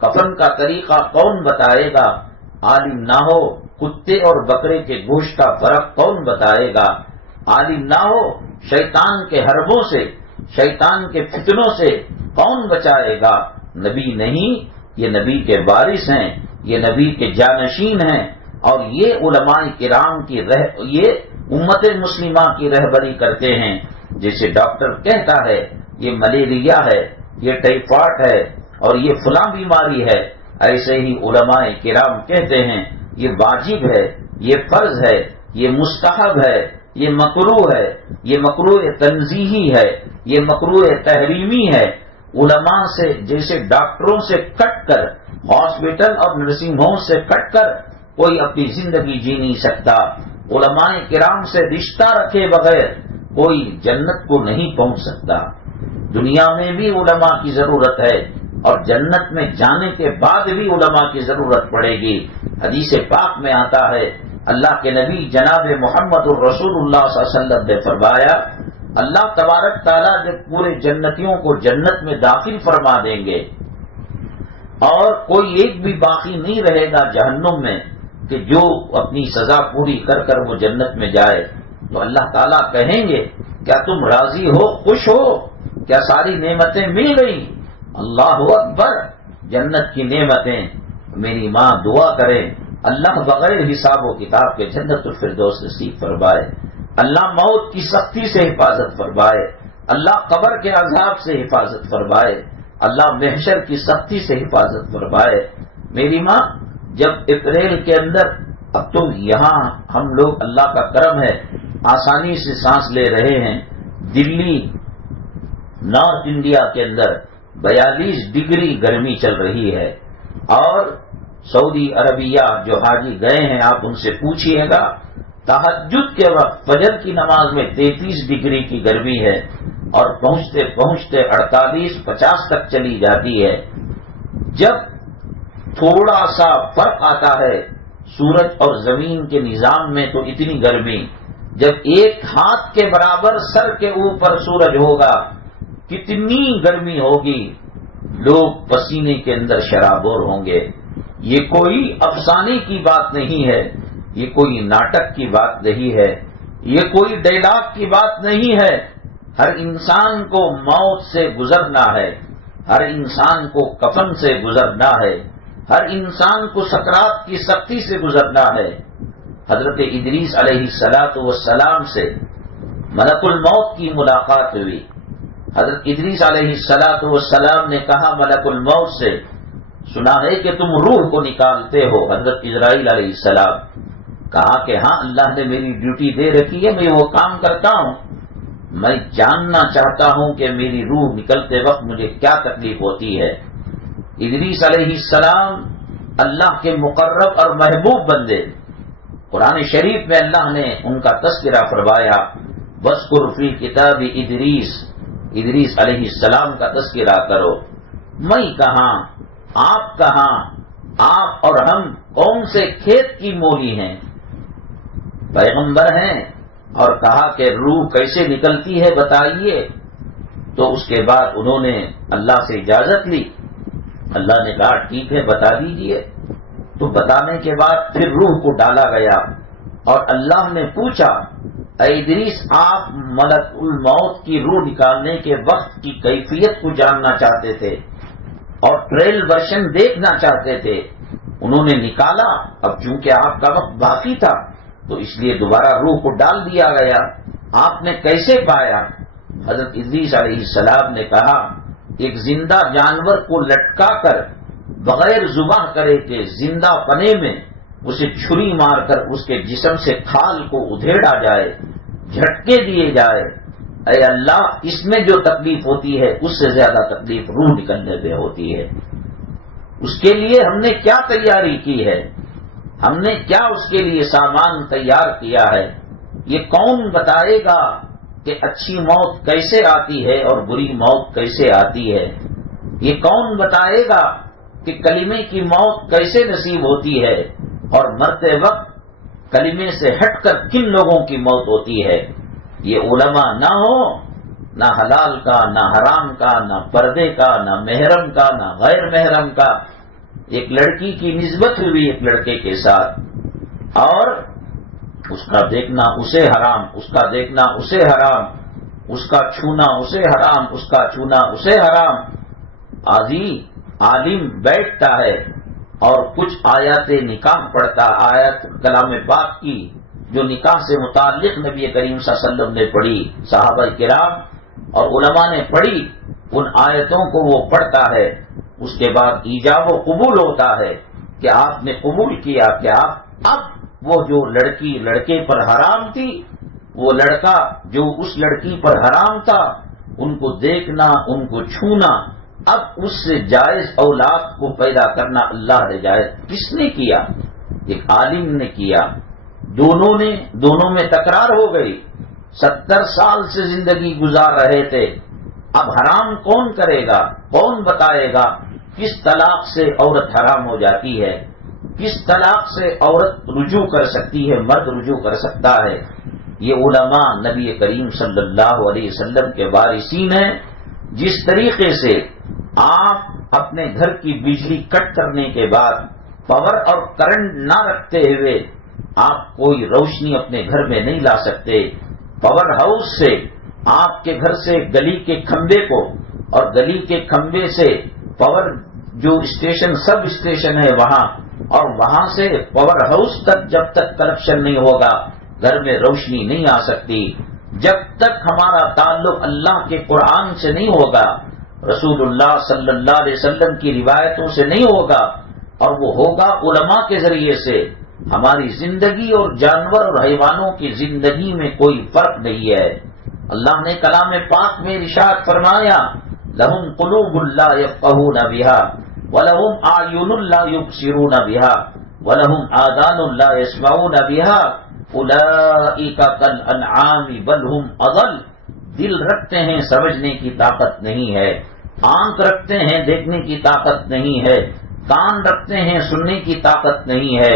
کفن کا طریقہ کون بتائے گا؟ عالم نہ ہو کتے اور بکرے کے گوشت کا فرق کون بتائے گا؟ عالم نہ ہو شیطان کے حربوں سے، شیطان کے فتنوں سے کون بچائے گا؟ نبی نہیں، یہ نبی کے وارث ہیں، یہ نبی کے جانشین ہیں، اور یہ علماء کرام کی یہ امت مسلمہ کی رہبری کرتے ہیں۔ جیسے ڈاکٹر کہتا ہے یہ ملیریا ہے، یہ ٹائیفائڈ ہے، اور یہ فلاں بیماری ہے، ایسے ہی علماء کرام کہتے ہیں یہ واجب ہے، یہ فرض ہے، یہ مستحب ہے، یہ مکروہ ہے، یہ مکروہ تنزیہی ہے، یہ مکروہ تحریمی ہے۔ علماء سے، جیسے ڈاکٹروں سے کٹ کر، ہاسپٹل اور نرسنگ ہوم سے کٹ کر کوئی اپنی زندگی جی نہیں سکتا۔ علماء کرام سے رشتہ رکھے بغیر کوئی جنت کو نہیں پہنچ سکتا۔ دنیا میں بھی علماء کی ضرورت ہے، اور جنت میں جانے کے بعد بھی علماء کی ضرورت پڑے گی۔ حدیث پاک میں آتا ہے، اللہ کے نبی جناب محمد الرسول اللہ صلی اللہ علیہ وسلم نے فرمایا، اللہ تبارک تعالیٰ جب پورے جنتیوں کو جنت میں داخل فرما دیں گے اور کوئی ایک بھی باقی نہیں رہے گا جہنم میں کہ جو اپنی سزا پوری کر کر وہ جنت میں جائے، تو اللہ تعالیٰ کہیں گے کیا تم راضی ہو، خوش ہو؟ کیا ساری نعمتیں مل گئی؟ اللہ اکبر، جنت کی نعمتیں۔ میری ماں دعا کرے اللہ بغیر حساب و کتاب کے جنت الفردوس نصیب فرمائے، اللہ موت کی سختی سے حفاظت فرمائے، اللہ قبر کے عذاب سے حفاظت فرمائے، اللہ محشر کی سختی سے حفاظت فرمائے۔ میری ماں، جب اپریل کے اندر، اب تو یہاں ہم لوگ اللہ کا کرم ہے آسانی سے سانس لے رہے ہیں، دلی نارتھ انڈیا کے اندر 42 ڈگری گرمی چل رہی ہے، اور سعودی عربیہ جو حاجی گئے ہیں آپ ان سے پوچھئے گا، تہجد کے وقت فجر کی نماز میں 33 ڈگری کی گرمی ہے، اور پہنچتے پہنچتے 48-50 تک چلی جاتی ہے۔ جب تھوڑا سا فرق آتا ہے سورج اور زمین کے نظام میں تو اتنی گرمی، جب ایک ہاتھ کے برابر سر کے اوپر سورج ہوگا کتنی گرمی ہوگی، لوگ پسینے کے اندر شرابور ہوں گے۔ یہ کوئی افسانے کی بات نہیں ہے، یہ کوئی ناٹک کی بات نہیں ہے، یہ کوئی ڈائلاگ کی بات نہیں ہے۔ ہر انسان کو موت سے گزرنا ہے، ہر انسان کو کفن سے گزرنا ہے، ہر انسان کو سکرات کی سختی سے گزرنا ہے۔ حضرت ادریس علیہ السلام سے ملک الموت کی ملاقات ہوئی۔ حضرت ادریس علیہ السلام نے کہا ملک الموت سے، سنا ہے کہ تم روح کو نکالتے ہو۔ حضرت اسرائیل علیہ السلام کہا کہ ہاں، اللہ نے میری ڈیوٹی دے رکھی ہے، میں وہ کام کرتا ہوں۔ میں جاننا چاہتا ہوں کہ میری روح نکلتے وقت مجھے کیا تکلیف ہوتی ہے۔ ادریس علیہ السلام اللہ کے مقرب اور محبوب بندے، قرآن شریف میں اللہ نے ان کا تذکرہ فرمایا، وَاذْكُرْ فِي کتاب ادریس علیہ السلام کا تذکرہ کرو۔ میں کہاں، آپ کہاں، آپ اور ہم کون سے کھیت کی مولی ہیں؟ پیغمبر ہیں، اور کہا کہ روح کیسے نکلتی ہے بتائیے۔ تو اس کے بعد انہوں نے اللہ سے اجازت لی، اللہ نے کہا ٹھیک ہے بتا دیجئے۔ تو بتانے کے بعد پھر روح کو ڈالا گیا، اور اللہ نے پوچھا اے ادریس، آپ ملک الموت کی روح نکالنے کے وقت کی کیفیت کو جاننا چاہتے تھے اور ٹریل ورژن دیکھنا چاہتے تھے، انہوں نے نکالا، اب چونکہ آپ کا وقت باقی تھا تو اس لیے دوبارہ روح کو ڈال دیا گیا۔ آپ نے کیسے پایا؟ حضرت ادریس علیہ السلام نے کہا ایک زندہ جانور کو لٹکا کر بغیر ذبح کرے کہ زندہ پنے میں اسے چھری مار کر اس کے جسم سے کھال کو ادھیڑا جائے، جھٹکے دیے جائے، اے اللہ اس میں جو تکلیف ہوتی ہے اس سے زیادہ تکلیف روح نکلنے پہ ہوتی ہے۔ اس کے لیے ہم نے کیا تیاری کی ہے؟ ہم نے کیا اس کے لیے سامان تیار کیا ہے؟ یہ کون بتائے گا کہ اچھی موت کیسے آتی ہے اور بری موت کیسے آتی ہے؟ یہ کون بتائے گا کہ کلمے کی موت کیسے نصیب ہوتی ہے اور مرتے وقت کلمے سے ہٹ کر کن لوگوں کی موت ہوتی ہے؟ یہ علماء نہ ہو، نہ حلال کا، نہ حرام کا، نہ پردے کا، نہ محرم کا، نہ غیر محرم کا۔ ایک لڑکی کی نسبت ہوئی ایک لڑکے کے ساتھ اور اس کا دیکھنا اسے حرام، اس کا دیکھنا اسے حرام، اس کا چھونا اسے حرام، اس کا چھونا اسے حرام۔ آدھی عالم بیٹھتا ہے اور کچھ آیات نکاح پڑھتا، آیت کلام پاک کی جو نکاح سے متعلق نبی کریم صلی اللہ علیہ وسلم نے پڑھی، صحابہ کرام اور علماء نے پڑھی، ان آیتوں کو وہ پڑھتا ہے، اس کے بعد ایجاب و قبول ہوتا ہے کہ آپ نے قبول کیا کہ آپ اب وہ جو لڑکی لڑکے پر حرام تھی، وہ لڑکا جو اس لڑکی پر حرام تھا، ان کو دیکھنا، ان کو چھونا، اب اس سے جائز اولاد کو پیدا کرنا اللہ نے جائز کس نے کیا؟ ایک عالم نے کیا۔ دونوں میں تکرار ہو گئی، 70 سال سے زندگی گزار رہے تھے، اب حرام کون کرے گا؟ کون بتائے گا کس طلاق سے عورت حرام ہو جاتی ہے، کس طلاق سے عورت رجوع کر سکتی ہے، مرد رجوع کر سکتا ہے؟ یہ علماء نبی کریم صلی اللہ علیہ وسلم کے وارثین ہیں۔ جس طریقے سے آپ اپنے گھر کی بجلی کٹ کرنے کے بعد پاور اور کرنٹ نہ رکھتے ہوئے آپ کوئی روشنی اپنے گھر میں نہیں لا سکتے، پاور ہاؤس سے آپ کے گھر سے گلی کے کھمبے کو اور گلی کے کھمبے سے پاور جو اسٹیشن سب اسٹیشن ہے وہاں، اور وہاں سے پاور ہاؤس تک جب تک کنیکشن نہیں ہوگا گھر میں روشنی نہیں آ سکتی۔ جب تک ہمارا تعلق اللہ کے قرآن سے نہیں ہوگا، رسول اللہ صلی اللہ علیہ وسلم کی روایتوں سے نہیں ہوگا، اور وہ ہوگا علماء کے ذریعے سے، ہماری زندگی اور جانور اور حیوانوں کی زندگی میں کوئی فرق نہیں ہے۔ اللہ نے کلام پاک میں ارشاد فرمایا لَهُمْ قُلُوبٌ لَا يَفْقَهُونَ بِهَا وَلَهُمْ أَعْيُنٌ لَا يُبْصِرُونَ بِهَا وَلَهُمْ آذَانٌ لَا يَسْمَعُونَ بِهَا أُولَئِكَ كَالْأَنْعَامِ بَلْ هُمْ أَضَلُّ۔ دل رکھتے ہیں سمجھنے کی طاقت نہیں ہے، آنکھ رکھتے ہیں دیکھنے کی طاقت نہیں ہے، کان رکھتے ہیں سننے کی طاقت نہیں ہے،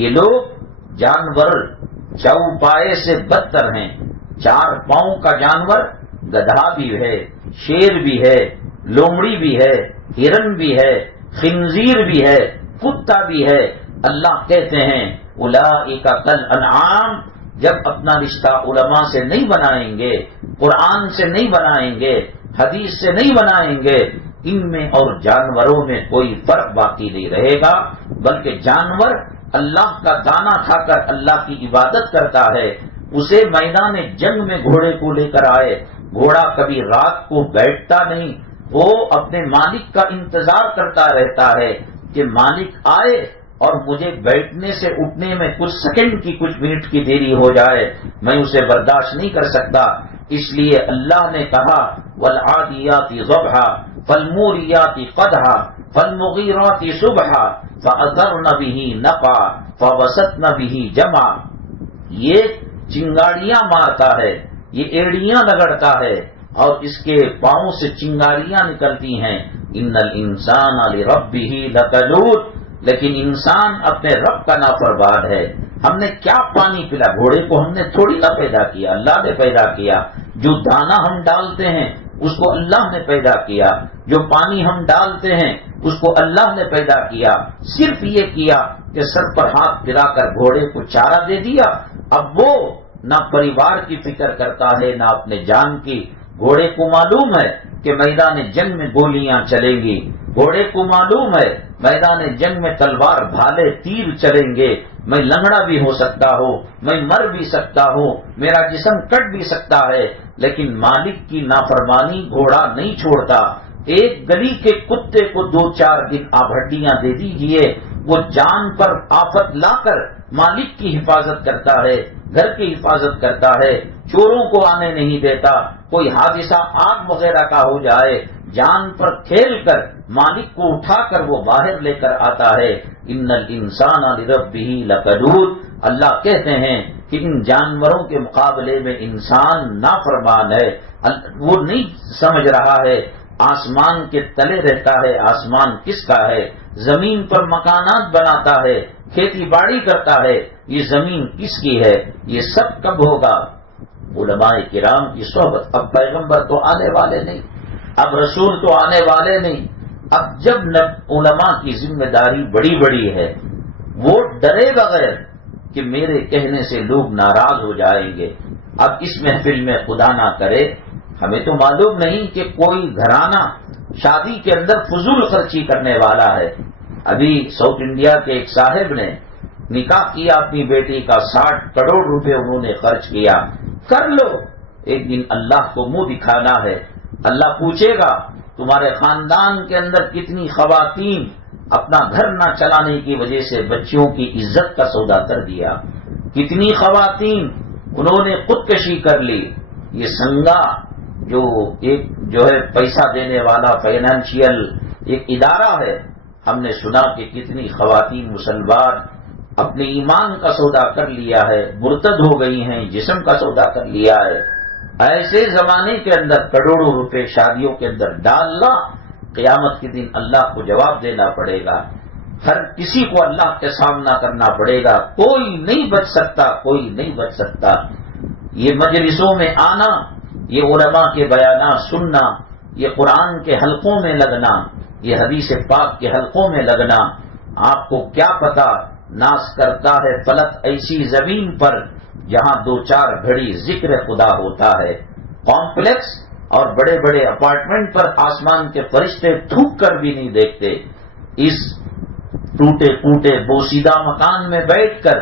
یہ لوگ جانور چوپائے سے بدتر ہیں۔ 4 پاؤں کا جانور گدھا بھی ہے، شیر بھی ہے، لومڑی بھی ہے، ہرن بھی ہے، خنزیر بھی ہے، کتا بھی ہے۔ اللہ کہتے ہیں اولئک کالانعام، جب اپنا رشتہ علماء سے نہیں بنائیں گے، قرآن سے نہیں بنائیں گے، حدیث سے نہیں بنائیں گے، ان میں اور جانوروں میں کوئی فرق باقی نہیں رہے گا، بلکہ جانور اللہ کا دانہ کھا کر اللہ کی عبادت کرتا ہے۔ اسے میدان جنگ میں گھوڑے کو لے کر آئے، گھوڑا کبھی رات کو بیٹھتا نہیں، وہ اپنے مالک کا انتظار کرتا رہتا ہے کہ مالک آئے اور مجھے بیٹھنے سے اٹھنے میں کچھ سیکنڈ کی کچھ منٹ کی دیری ہو جائے، میں اسے برداشت نہیں کر سکتا۔ اس لیے اللہ نے کہا والعادیات ضبحا فالموریات قدحا فالمغیرات صبحا فأثرن به نقعا فوسطن به جمعا۔ یہ چنگاڑیاں مارتا ہے، یہ ایڑیاں رگڑتا ہے اور اس کے پاؤں سے چنگاریاں نکلتی ہیں۔ ان الانسان لربہ لکنود، لیکن انسان اپنے رب کا نافرمان ہے۔ ہم نے کیا پانی پلا؟ گھوڑے کو ہم نے تھوڑی نہ پیدا کیا، اللہ نے پیدا کیا۔ جو دانہ ہم ڈالتے ہیں اس کو اللہ نے پیدا کیا، جو پانی ہم ڈالتے ہیں اس کو اللہ نے پیدا کیا۔ صرف یہ کیا کہ سر پر ہاتھ پھرا کر گھوڑے کو چارہ دے دیا۔ اب وہ نہ پریوار کی فکر کرتا ہے نہ اپنے جان کی۔ گھوڑے کو معلوم ہے کہ میدان جنگ میں گولیاں چلیں گی، گھوڑے کو معلوم ہے میدان جنگ میں تلوار بھالے تیر چلیں گے، میں لنگڑا بھی ہو سکتا ہوں، میں مر بھی سکتا ہوں، میرا جسم کٹ بھی سکتا ہے، لیکن مالک کی نافرمانی گھوڑا نہیں چھوڑتا۔ ایک گلی کے کتے کو 2-4 دن آپ ہڈیاں دے دیجئے، وہ جان پر آفت لا کر مالک کی حفاظت کرتا ہے، گھر کی حفاظت کرتا ہے، چوروں کو آنے نہیں دیتا، کوئی حادثہ آگ وغیرہ کا ہو جائے، جان پر کھیل کر مالک کو اٹھا کر وہ باہر لے کر آتا ہے۔ ان الانسان لربہ لکنود، اللہ کہتے ہیں کہ ان جانوروں کے مقابلے میں انسان نافرمان ہے، وہ نہیں سمجھ رہا ہے آسمان کے تلے رہتا ہے، آسمان کس کا ہے، زمین پر مکانات بناتا ہے، کھیتی باڑی کرتا ہے، یہ زمین کس کی ہے، یہ سب کب ہوگا؟ علماء کرام کی صحبت۔ اب پیغمبر تو آنے والے نہیں، اب رسول تو آنے والے نہیں، اب جب علماء کی ذمہ داری بڑی بڑی ہے، وہ ڈرے بغیر کہ میرے کہنے سے لوگ ناراض ہو جائیں گے۔ اب اس محفل میں خدا نہ کرے، ہمیں تو معلوم نہیں کہ کوئی گھرانہ شادی کے اندر فضول خرچی کرنے والا ہے۔ ابھی ساؤتھ انڈیا کے ایک صاحب نے نکاح کیا اپنی بیٹی کا، 60 کروڑ روپے انہوں نے خرچ کیا۔ کر لو، ایک دن اللہ کو منہ دکھانا ہے، اللہ پوچھے گا تمہارے خاندان کے اندر کتنی خواتین اپنا گھر نہ چلانے کی وجہ سے بچیوں کی عزت کا سودا کر دیا، کتنی خواتین انہوں نے خودکشی کر لی۔ یہ سنگا جو ہے پیسہ دینے والا فائنانشیل ایک ادارہ ہے، ہم نے سنا کہ کتنی خواتین مسلمان اپنے ایمان کا سودا کر لیا ہے، مرتد ہو گئی ہیں، جسم کا سودا کر لیا ہے۔ ایسے زمانے کے اندر کروڑوں روپے شادیوں کے اندر ڈالنا، قیامت کے دن اللہ کو جواب دینا پڑے گا، ہر کسی کو اللہ کے سامنا کرنا پڑے گا، کوئی نہیں بچ سکتا، کوئی نہیں بچ سکتا۔ یہ مجلسوں میں آنا، یہ علماء کے بیانات سننا، یہ قرآن کے حلقوں میں لگنا، یہ حدیث پاک کے حلقوں میں لگنا، آپ کو کیا پتا ناس کرتا ہے فلک ایسی زمین پر جہاں 2-4 گھڑی ذکر خدا ہوتا ہے۔ کمپلیکس اور بڑے بڑے اپارٹمنٹ پر آسمان کے فرشتے تھوک کر بھی نہیں دیکھتے، اس ٹوٹے پھوٹے بوسیدہ مکان میں بیٹھ کر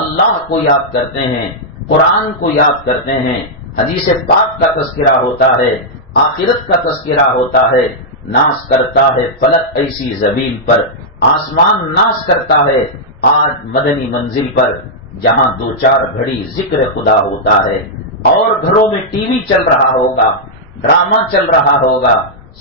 اللہ کو یاد کرتے ہیں، قرآن کو یاد کرتے ہیں، حدیث پاک کا تذکرہ ہوتا ہے، آخرت کا تذکرہ ہوتا ہے۔ ناس کرتا ہے فلک ایسی زمین پر، آسمان ناس کرتا ہے آج مدنی منزل پر جہاں 2-4 گھڑی ذکر خدا ہوتا ہے، اور گھروں میں ٹی وی چل رہا ہوگا، ڈرامہ چل رہا ہوگا،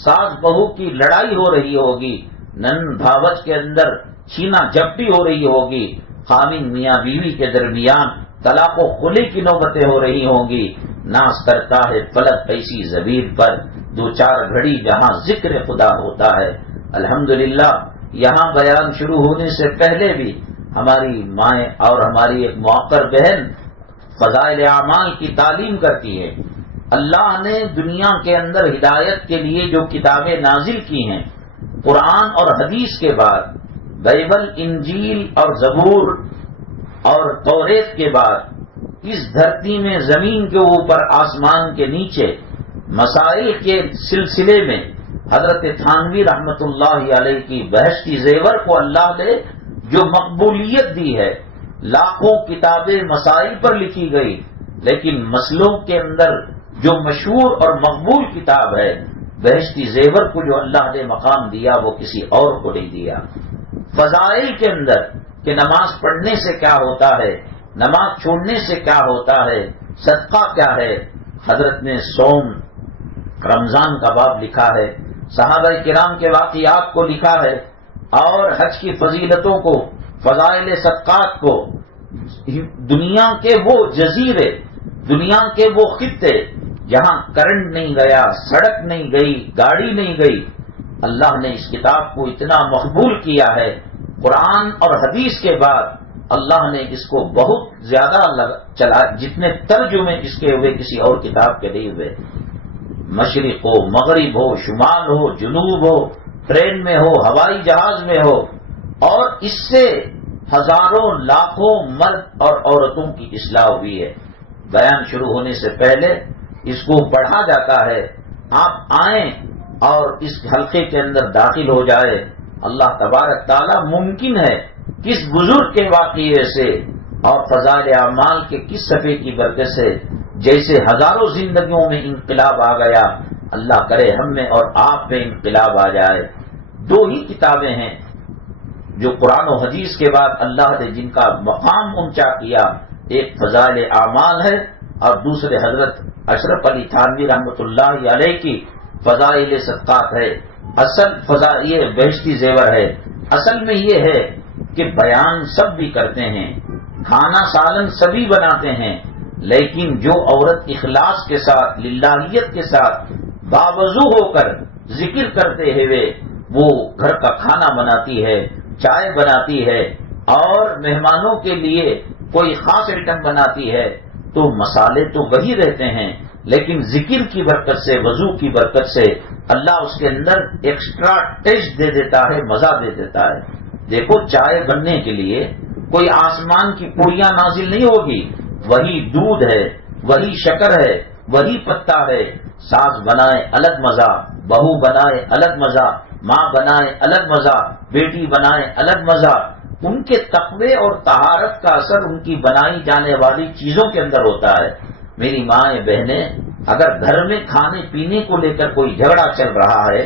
ساس بہو کی لڑائی ہو رہی ہوگی، نن بھاوج کے اندر چھینا جھپٹی ہو رہی ہوگی، خامن میاں بیوی کے درمیان طلاق و خلع کی نوبتیں ہو رہی ہوں گی۔ ناس کرتا ہے فلک ایسی زمین پر 2-4 گھڑی جہاں ذکر خدا ہوتا ہے۔ الحمدللہ یہاں بیان شروع ہونے سے پہلے بھی ہماری مائیں اور ہماری ایک موقر بہن فضائل اعمال کی تعلیم کرتی ہے۔ اللہ نے دنیا کے اندر ہدایت کے لیے جو کتابیں نازل کی ہیں، قرآن اور حدیث کے بعد بائبل، انجیل اور زبور اور توریت کے بعد اس دھرتی میں زمین کے اوپر آسمان کے نیچے مسائل کے سلسلے میں حضرت تھانوی رحمت اللہ علیہ کی بہشتی زیور کو اللہ نے جو مقبولیت دی ہے، لاکھوں کتابیں مسائل پر لکھی گئی، لیکن مسئلوں کے اندر جو مشہور اور مقبول کتاب ہے بہشتی زیور کو جو اللہ نے مقام دیا وہ کسی اور کو نہیں دیا۔ فضائل کے اندر کہ نماز پڑھنے سے کیا ہوتا ہے، نماز چھوڑنے سے کیا ہوتا ہے، صدقہ کیا ہے، حضرت نے صوم رمضان کا باب لکھا ہے، صحابہ کرام کے واقعات کو لکھا ہے، اور حج کی فضیلتوں کو، فضائل صدقات کو، دنیا کے وہ جزیرے، دنیا کے وہ خطے جہاں کرنٹ نہیں گیا، سڑک نہیں گئی، گاڑی نہیں گئی، اللہ نے اس کتاب کو اتنا مقبول کیا ہے۔ قرآن اور حدیث کے بعد اللہ نے اس کو بہت زیادہ چلا، جتنے ترجمے اس کے ہوئے کسی اور کتاب کے نہیں ہوئے، مشرق ہو، مغرب ہو، شمال ہو، جنوب ہو، ٹرین میں ہو، ہوائی جہاز میں ہو، اور اس سے ہزاروں لاکھوں مرد اور عورتوں کی اصلاح ہوئی ہے۔ بیان شروع ہونے سے پہلے اس کو پڑھا جاتا ہے، آپ آئیں اور اس حلقے کے اندر داخل ہو جائے، اللہ تبارک تعالیٰ ممکن ہے کس بزرگ کے واقعے سے اور فضائل اعمال کے کس صفحے کی برکت سے جیسے ہزاروں زندگیوں میں انقلاب آ گیا، اللہ کرے ہم میں اور آپ میں انقلاب آ جائے۔ دو ہی کتابیں ہیں جو قرآن و حدیث کے بعد اللہ نے جن کا مقام اونچا کیا، ایک فضائل اعمال ہے اور دوسرے حضرت اشرف علی تھانوی رحمۃ اللہ علیہ کی فضائل صدقات ہے۔ اصل یہ بہشتی زیور ہے، اصل میں یہ ہے کہ بیان سب بھی کرتے ہیں، کھانا سالن سبھی بناتے ہیں، لیکن جو عورت اخلاص کے ساتھ للہیت کے ساتھ باوضو ہو کر ذکر کرتے ہوئے وہ گھر کا کھانا بناتی ہے، چائے بناتی ہے اور مہمانوں کے لیے کوئی خاص آئٹم بناتی ہے تو مسالے تو وہی رہتے ہیں، لیکن ذکر کی برکت سے، وضو کی برکت سے اللہ اس کے اندر ایکسٹرا ٹیسٹ دے دیتا ہے، مزہ دے دیتا ہے۔ دیکھو چائے بننے کے لیے کوئی آسمان کی پوریاں نازل نہیں ہوگی، وہی دودھ ہے، وہی شکر ہے، وہی پتا ہے، ساس بنائے الگ مزہ، بہو بنائے الگ مزہ، ماں بنائے الگ مزہ، بیٹی بنائے الگ مزہ۔ ان کے تقوی اور طہارت کا اثر ان کی بنائی جانے والی چیزوں کے اندر ہوتا ہے۔ میری ماں بہنیں، اگر گھر میں کھانے پینے کو لے کر کوئی جھگڑا چل رہا ہے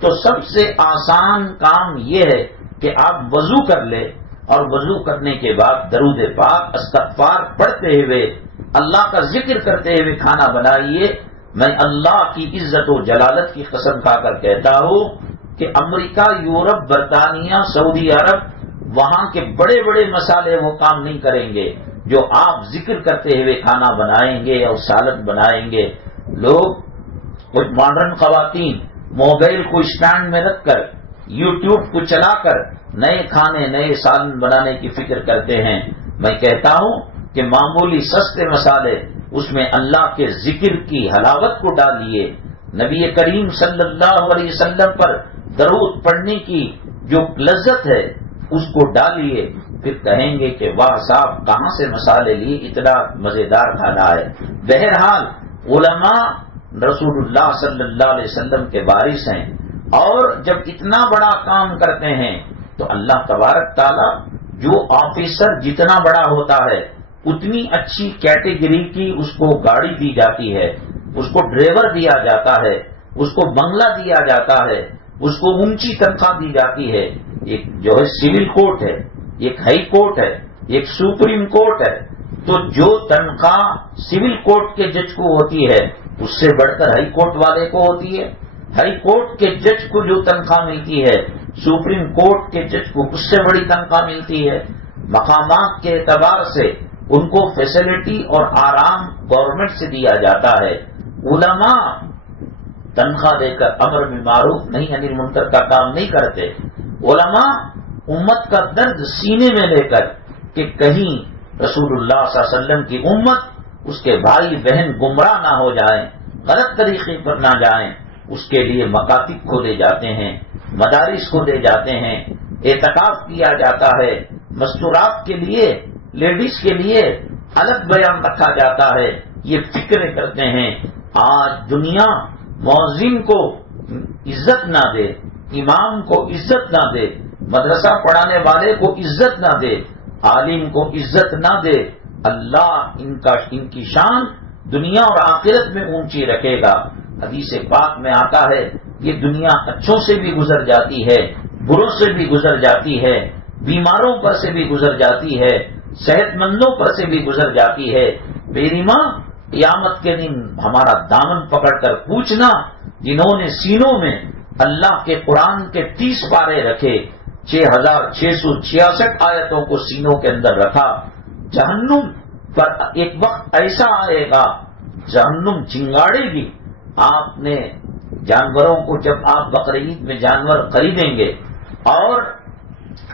تو سب سے آسان کام یہ ہے کہ آپ وضو کر لیں اور وضو کرنے کے بعد درود پاک استغفار پڑھتے ہوئے اللہ کا ذکر کرتے ہوئے کھانا بنائیے۔ میں اللہ کی عزت و جلالت کی قسم کھا کر کہتا ہوں کہ امریکہ، یورپ، برطانیہ، سعودی عرب، وہاں کے بڑے بڑے مسالے وہ کام نہیں کریں گے جو آپ ذکر کرتے ہوئے کھانا بنائیں گے اور سالن بنائیں گے۔ لوگ کچھ ماڈرن خواتین موبائل کو اسٹینڈ میں رکھ کر یوٹیوب کو چلا کر نئے کھانے، نئے سالن بنانے کی فکر کرتے ہیں۔ میں کہتا ہوں کہ معمولی سستے مسالے اس میں اللہ کے ذکر کی حلاوت کو ڈالیے، نبی کریم صلی اللہ علیہ وسلم پر درود پڑھنے کی جو لذت ہے اس کو ڈالیے، پھر کہیں گے کہ واہ صاحب کہاں سے مسالے لیے، اتنا مزیدار کھانا ہے۔ بہرحال علماء رسول اللہ صلی اللہ علیہ وسلم کے وارث ہیں، اور جب اتنا بڑا کام کرتے ہیں تو اللہ تبارک تعالیٰ جو آفیسر جتنا بڑا ہوتا ہے اتنی اچھی کیٹیگری کی اس کو گاڑی دی جاتی ہے، اس کو ڈرائیور دیا جاتا ہے، اس کو بنگلہ دیا جاتا ہے، اس کو اونچی تنخواہ دی جاتی ہے۔ ایک جو ہے سول کورٹ ہے، ایک ہائی کورٹ ہے، ایک سپریم کورٹ ہے، تو جو تنخواہ سول کورٹ کے جج کو ہوتی ہے اس سے بڑھ کر ہائی کورٹ والے کو ہوتی ہے۔ ہائی کورٹ کے جج کو جو تنخواہ ملتی ہے سپریم کورٹ کے جج کو اس سے بڑی تنخواہ ملتی ہے۔ مقامات کے اعتبار سے ان کو فیسلٹی اور آرام گورنمنٹ سے دیا جاتا ہے۔ علماء تنخواہ دے کر امر بالمعروف نہی عن المنکر کا کام نہیں کرتے۔ علماء امت کا درد سینے میں لے کر کہ کہیں رسول اللہ صلی اللہ علیہ وسلم کی امت، اس کے بھائی بہن گمراہ نہ ہو جائیں، غلط طریقے پر نہ جائیں، اس کے لیے مکاتب کھولے جاتے ہیں، مدارس کھولے جاتے ہیں، اعتکاف کیا جاتا ہے، مستورات کے لیے، لیڈیز کے لیے الگ بیان رکھا جاتا ہے، یہ فکریں کرتے ہیں۔ آج دنیا مؤذن کو عزت نہ دے، امام کو عزت نہ دے، مدرسہ پڑھانے والے کو عزت نہ دے، عالم کو عزت نہ دے، اللہ ان کی شان دنیا اور آخرت میں اونچی رکھے گا۔ حدیث پاک میں آتا ہے یہ دنیا اچھوں سے بھی گزر جاتی ہے، بروں سے بھی گزر جاتی ہے، بیماروں پر سے بھی گزر جاتی ہے، صحت مندوں پر سے بھی گزر جاتی ہے۔ میری ماں قیامت کے دن ہمارا دامن پکڑ کر پوچھنا، جنہوں نے سینوں میں اللہ کے قرآن کے 30 پارے رکھے، 6666 آیتوں کو سینوں کے اندر رکھا، جہنم پر ایک وقت ایسا آئے گا جہنم چنگاڑے گی۔ آپ نے جانوروں کو جب آپ بقرعید میں جانور خریدیں گے اور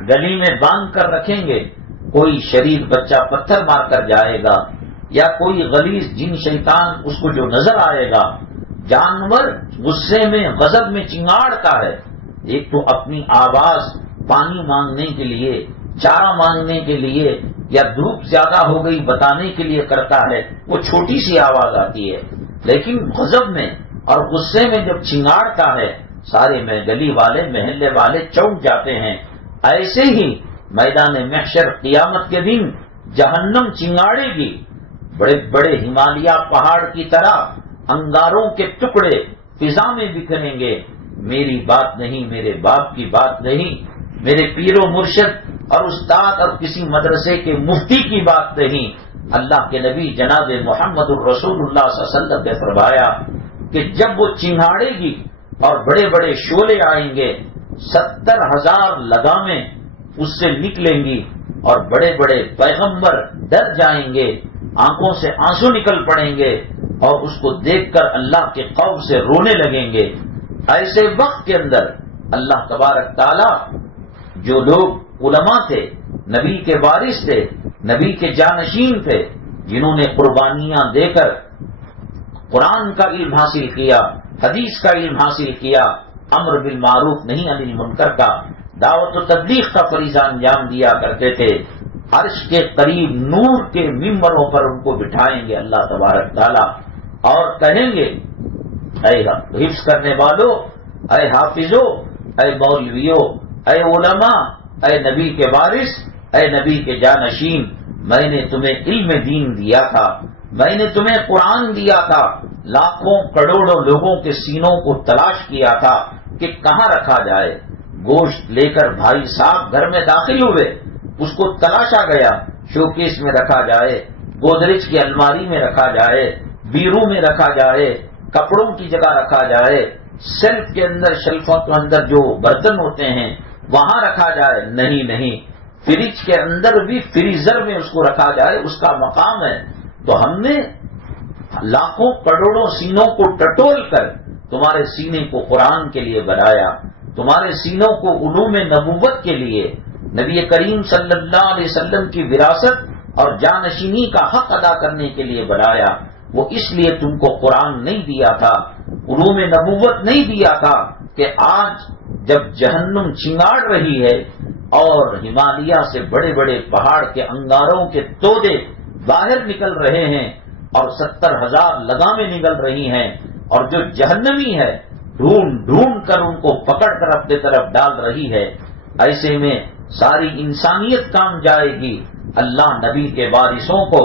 گلی میں باندھ کر رکھیں گے، کوئی شریر بچہ پتھر مار کر جائے گا یا کوئی غلیظ جن شیطان اس کو جو نظر آئے گا، جانور غصے میں غضب میں چنگاڑتا ہے، ایک تو اپنی آواز پانی مانگنے کے لیے، چارہ مانگنے کے لیے، یا دھوپ زیادہ ہو گئی بتانے کے لیے کرتا ہے، وہ چھوٹی سی آواز آتی ہے، لیکن غضب میں اور غصے میں جب چنگاڑتا ہے سارے میں گلی والے محلے والے چونک جاتے ہیں۔ ایسے ہی میدان محشر قیامت کے دن جہنم چنگاڑے گی، بڑے بڑے ہمالیہ پہاڑ کی طرح انگاروں کے ٹکڑے فضا میں بکھریں گے۔ میری بات نہیں، میرے باپ کی بات نہیں، میرے پیر و مرشد اور استاد اور کسی مدرسے کے مفتی کی بات نہیں، اللہ کے نبی جناب محمد الرسول اللہ صلی اللہ علیہ وسلم نے فرمایا کہ جب وہ چنگاڑے گی اور بڑے بڑے شعلے آئیں گے، 70,000 لگامیں اس سے نکلیں گی اور بڑے بڑے پیغمبر ڈر جائیں گے، آنکھوں سے آنسو نکل پڑیں گے اور اس کو دیکھ کر اللہ کے خوف سے رونے لگیں گے۔ ایسے وقت کے اندر اللہ تبارک تعالی جو لوگ علماء تھے، نبی کے وارث تھے، نبی کے جانشین تھے، جنہوں نے قربانیاں دے کر قرآن کا علم حاصل کیا، حدیث کا علم حاصل کیا، امر بالمعروف نہیں عن المنکر کا، دعوت و تبلیغ کا فریضہ انجام دیا کرتے تھے، عرش کے قریب نور کے ممبروں پر ان کو بٹھائیں گے اللہ تبارک تعالی اور کہیں گے اے حفظ کرنے والوں، اے حافظوں، اے مولویوں، اے علماء، اے نبی کے وارث، اے نبی کے جانشین، میں نے تمہیں علم دین دیا تھا، میں نے تمہیں قرآن دیا تھا، لاکھوں کروڑوں لوگوں کے سینوں کو تلاش کیا تھا کہ کہاں رکھا جائے، گوشت لے کر بھائی صاحب گھر میں داخل ہوئے، اس کو تلاشا گیا، شوکیس میں رکھا جائے، گودریج کی الماری میں رکھا جائے، بیرو میں رکھا جائے، کپڑوں کی جگہ رکھا جائے، شیلف کے اندر، شیلفوں کے اندر جو برتن ہوتے ہیں وہاں رکھا جائے، نہیں، فریج کے اندر بھی فریزر میں اس کو رکھا جائے، اس کا مقام ہے۔ تو ہم نے لاکھوں کروڑوں سینوں کو ٹٹول کر تمہارے سینے کو قرآن کے لیے بنایا، تمہارے سینوں کو علوم نبوت کے لیے، نبی کریم صلی اللہ علیہ وسلم کی وراثت اور جانشینی کا حق ادا کرنے کے لیے بنایا۔ وہ اس لیے تم کو قرآن نہیں دیا تھا، علوم نبوت نہیں دیا تھا کہ آج جب جہنم چنگاڑ رہی ہے اور ہمالیہ سے بڑے بڑے پہاڑ کے انگاروں کے تودے باہر نکل رہے ہیں اور 70,000 لگامیں نکل رہی ہیں، اور جو جہنمی ہے ڈھونڈ ڈھونڈ کر ان کو پکڑ کر اپنے طرف ڈال رہی ہے، ایسے میں ساری انسانیت کام جائے گی۔ اللہ نبی کے وارثوں کو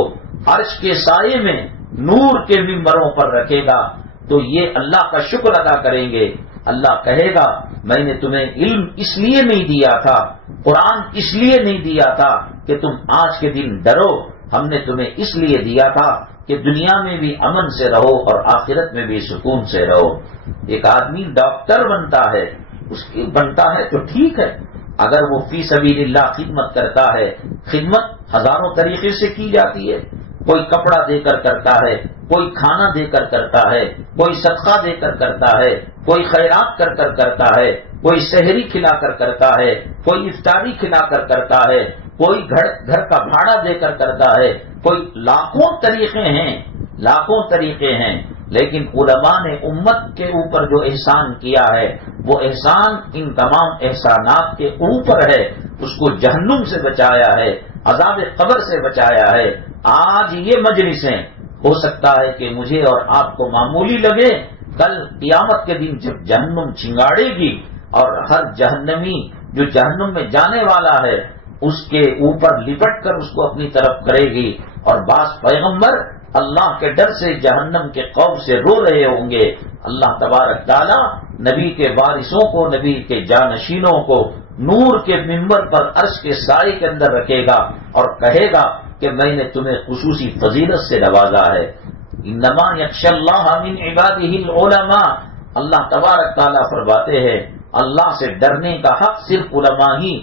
عرش کے سائے میں نور کے ممبروں پر رکھے گا، تو یہ اللہ کا شکر ادا کریں گے۔ اللہ کہے گا میں نے تمہیں علم اس لیے نہیں دیا تھا، قرآن اس لیے نہیں دیا تھا کہ تم آج کے دن ڈرو، ہم نے تمہیں اس لیے دیا تھا کہ دنیا میں بھی امن سے رہو اور آخرت میں بھی سکون سے رہو۔ ایک آدمی ڈاکٹر بنتا ہے، اس کی بنتا ہے تو ٹھیک ہے، اگر وہ فی سبیل اللہ خدمت کرتا ہے، خدمت ہزاروں طریقے سے کی جاتی ہے، کوئی کپڑا دے کر کرتا ہے، کوئی کھانا دے کر کرتا ہے، کوئی صدقہ دے کر کرتا ہے، کوئی خیرات کر کر کرتا ہے، کوئی سحری کھلا کر کرتا ہے، کوئی افطاری کھلا کر کرتا ہے، کوئی گھر کا بھاڑا دے کر کرتا ہے، کوئی لاکھوں طریقے ہیں، لیکن علماء نے امت کے اوپر جو احسان کیا ہے وہ احسان ان تمام احسانات کے اوپر ہے، اس کو جہنم سے بچایا ہے، عذاب قبر سے بچایا ہے۔ آج یہ مجلسیں ہو سکتا ہے کہ مجھے اور آپ کو معمولی لگے، کل قیامت کے دن جب جہنم چنگاڑے گی اور ہر جہنمی جو جہنم میں جانے والا ہے اس کے اوپر لپٹ کر اس کو اپنی طرف کرے گی، اور بعض پیغمبر اللہ کے ڈر سے جہنم کے خوف سے رو رہے ہوں گے۔ اللہ تبارک تعالی نبی کے وارثوں کو، نبی کے جانشینوں کو نور کے ممبر پر عرش کے سائے کے اندر رکھے گا اور کہے گا کہ میں نے تمہیں خصوصی فضیلت سے نوازا ہے۔ انما یخشی اللہ من عبادہ العلماء، اللہ تبارک تعالیٰ فرماتے ہیں اللہ سے ڈرنے کا حق صرف علماء ہی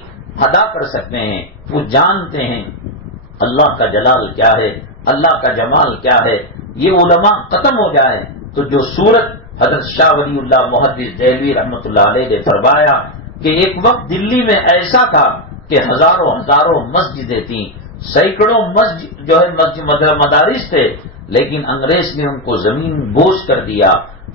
ادا کر سکتے ہیں، وہ جانتے ہیں اللہ کا جلال کیا ہے، اللہ کا جمال کیا ہے۔ یہ علماء ختم ہو جائیں تو جو صورت حضرت شاہ ولی اللہ محدث دہلوی رحمۃ اللہ علیہ نے فرمایا کہ ایک وقت دلی میں ایسا تھا کہ ہزاروں مسجدیں تھیں، سینکڑوں مسجد جو ہے مدارس تھے، لیکن انگریز نے ان کو زمین بوجھ کر دیا،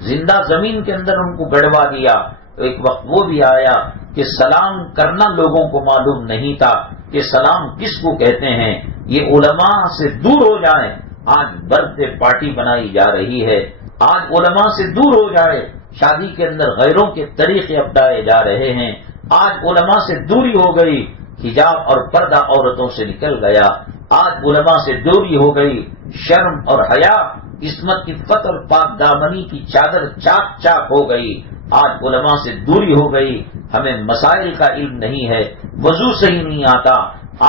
زندہ زمین کے اندر ان کو گڑوا دیا۔ تو ایک وقت وہ بھی آیا کہ سلام کرنا لوگوں کو معلوم نہیں تھا کہ سلام کس کو کہتے ہیں۔ یہ علماء سے دور ہو جائیں، آج برتھ ڈے پارٹی بنائی جا رہی ہے، آج علماء سے دور ہو جائے شادی کے اندر غیروں کے طریقے اپنائے جا رہے ہیں. آج علماء سے دوری ہو گئی، حجاب اور پردہ عورتوں سے نکل گیا. آج علماء سے دوری ہو گئی، شرم اور حیا، عصمت عفت اور پاک دامنی کی چادر چاک چاک ہو گئی. آج علماء سے دوری ہو گئی، ہمیں مسائل کا علم نہیں ہے، وضو صحیح نہیں آتا.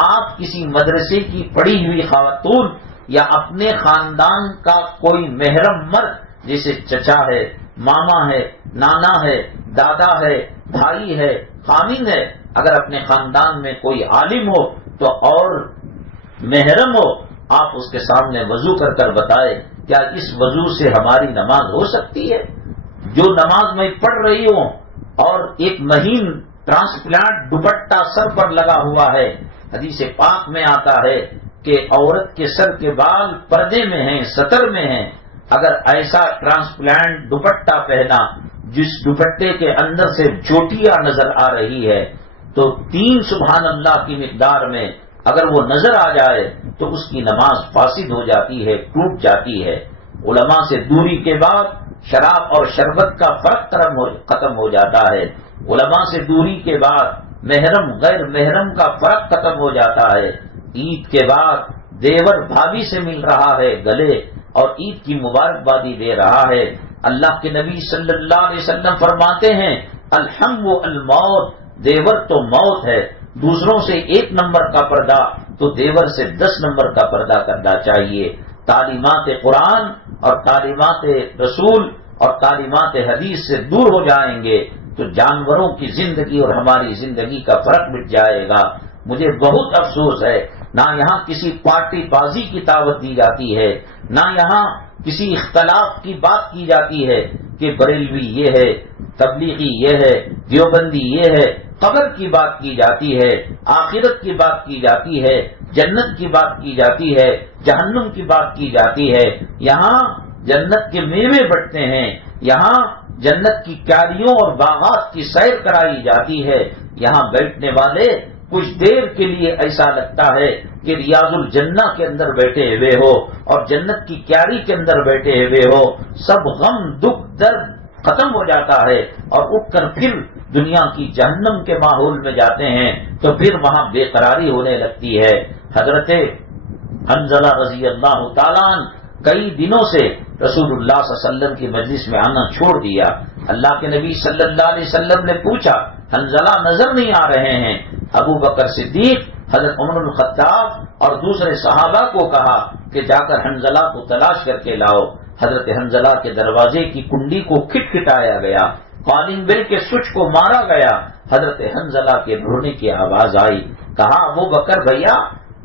آپ کسی مدرسے کی پڑھی ہوئی خاتون یا اپنے خاندان کا کوئی محرم مرد جیسے چچا ہے، ماما ہے، نانا ہے، دادا ہے، بھائی ہے، خامن ہے، اگر اپنے خاندان میں کوئی عالم ہو تو اور محرم ہو، آپ اس کے سامنے وضو کر کر بتائے کیا اس وضو سے ہماری نماز ہو سکتی ہے؟ جو نماز میں پڑھ رہی ہوں اور ایک مہین ٹرانسپلانٹ دوپٹہ سر پر لگا ہوا ہے، حدیث پاک میں آتا ہے کہ عورت کے سر کے بال پردے میں ہیں، ستر میں ہیں. اگر ایسا ٹرانسپلانٹ دوپٹہ پہنا جس دوپٹے کے اندر سے چوٹیاں نظر آ رہی ہے تو 3 سبحان اللہ کی مقدار میں اگر وہ نظر آ جائے تو اس کی نماز فاسد ہو جاتی ہے، ٹوٹ جاتی ہے. علماء سے دوری کے بعد شراب اور شربت کا فرق ختم ہو جاتا ہے. علماء سے دوری کے بعد محرم غیر محرم کا فرق ختم ہو جاتا ہے. عید کے بعد دیور بھابھی سے مل رہا ہے گلے اور عید کی مبارکبادی دے رہا ہے. اللہ کے نبی صلی اللہ علیہ وسلم فرماتے ہیں الحم الموت، دیور تو موت ہے. دوسروں سے 1 نمبر کا پردہ تو دیور سے 10 نمبر کا پردہ کرنا چاہیے. تعلیمات قرآن اور تعلیمات رسول اور تعلیمات حدیث سے دور ہو جائیں گے تو جانوروں کی زندگی اور ہماری زندگی کا فرق مٹ جائے گا. مجھے بہت افسوس ہے، نہ یہاں کسی پارٹی بازی کی دعوت دی جاتی ہے، نہ یہاں کسی اختلاف کی بات کی جاتی ہے کہ بریلوی یہ ہے، تبلیغی یہ ہے، دیوبندی یہ ہے. قبر کی بات کی جاتی ہے، آخرت کی بات کی جاتی ہے، جنت کی بات کی جاتی ہے، جہنم کی بات کی جاتی ہے. یہاں جنت کے میوے بٹتے ہیں، یہاں جنت کی کیاریوں اور باغات کی سیر کرائی جاتی ہے. یہاں بیٹھنے والے کچھ دیر کے لیے ایسا لگتا ہے کہ ریاض الجنہ کے اندر بیٹھے ہوئے ہو اور جنت کی کیاری کے اندر بیٹھے ہوئے ہو. سب غم دکھ درد ختم ہو جاتا ہے اور اٹھ کر پھر دنیا کی جہنم کے ماحول میں جاتے ہیں تو پھر وہاں بے قراری ہونے لگتی ہے. حضرت حنظلہ رضی اللہ تعالیٰ عنہ کئی دنوں سے رسول اللہ صلی اللہ علیہ وسلم کی مجلس میں آنا چھوڑ دیا. اللہ کے نبی صلی اللہ علیہ وسلم نے پوچھا حنظلہ نظر نہیں آ رہے ہیں. ابو بکر صدیق، حضرت عمر بن الخطاب اور دوسرے صحابہ کو کہا کہ جا کر حنظلہ کو تلاش کر کے لاؤ. حضرت حنظلہ کے دروازے کی کنڈی کو کھٹکھٹایا گیا، کالنگ بیل کے سوئچ کو مارا گیا. حضرت حنظلہ کے رونے کی آواز آئی. کہا ابو بکر بھیا،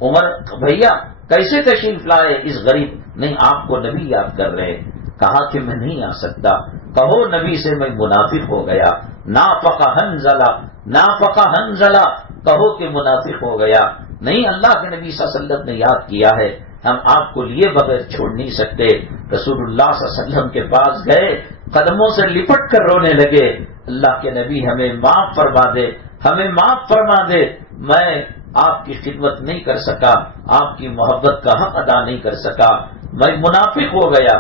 عمر بھیا کیسے تشریف لائے اس غریب؟ نہیں، آپ کو نبی یاد کر رہے. کہا کہ میں نہیں آ سکتا. کہو نبی سے میں منافق ہو گیا. نافق حنظلہ، نافق حنظلہ، کہو کہ منافق ہو گیا. نہیں، اللہ کے نبی صلی اللہ علیہ وسلم نے یاد کیا ہے، ہم آپ کو لیے بغیر چھوڑ نہیں سکتے. رسول اللہ صلی اللہ علیہ وسلم کے پاس گئے، قدموں سے لپٹ کر رونے لگے. اللہ کے نبی ہمیں معاف فرما دے، ہمیں معاف فرما دے. میں آپ کی خدمت نہیں کر سکا، آپ کی محبت کا حق ادا نہیں کر سکا، میں منافق ہو گیا.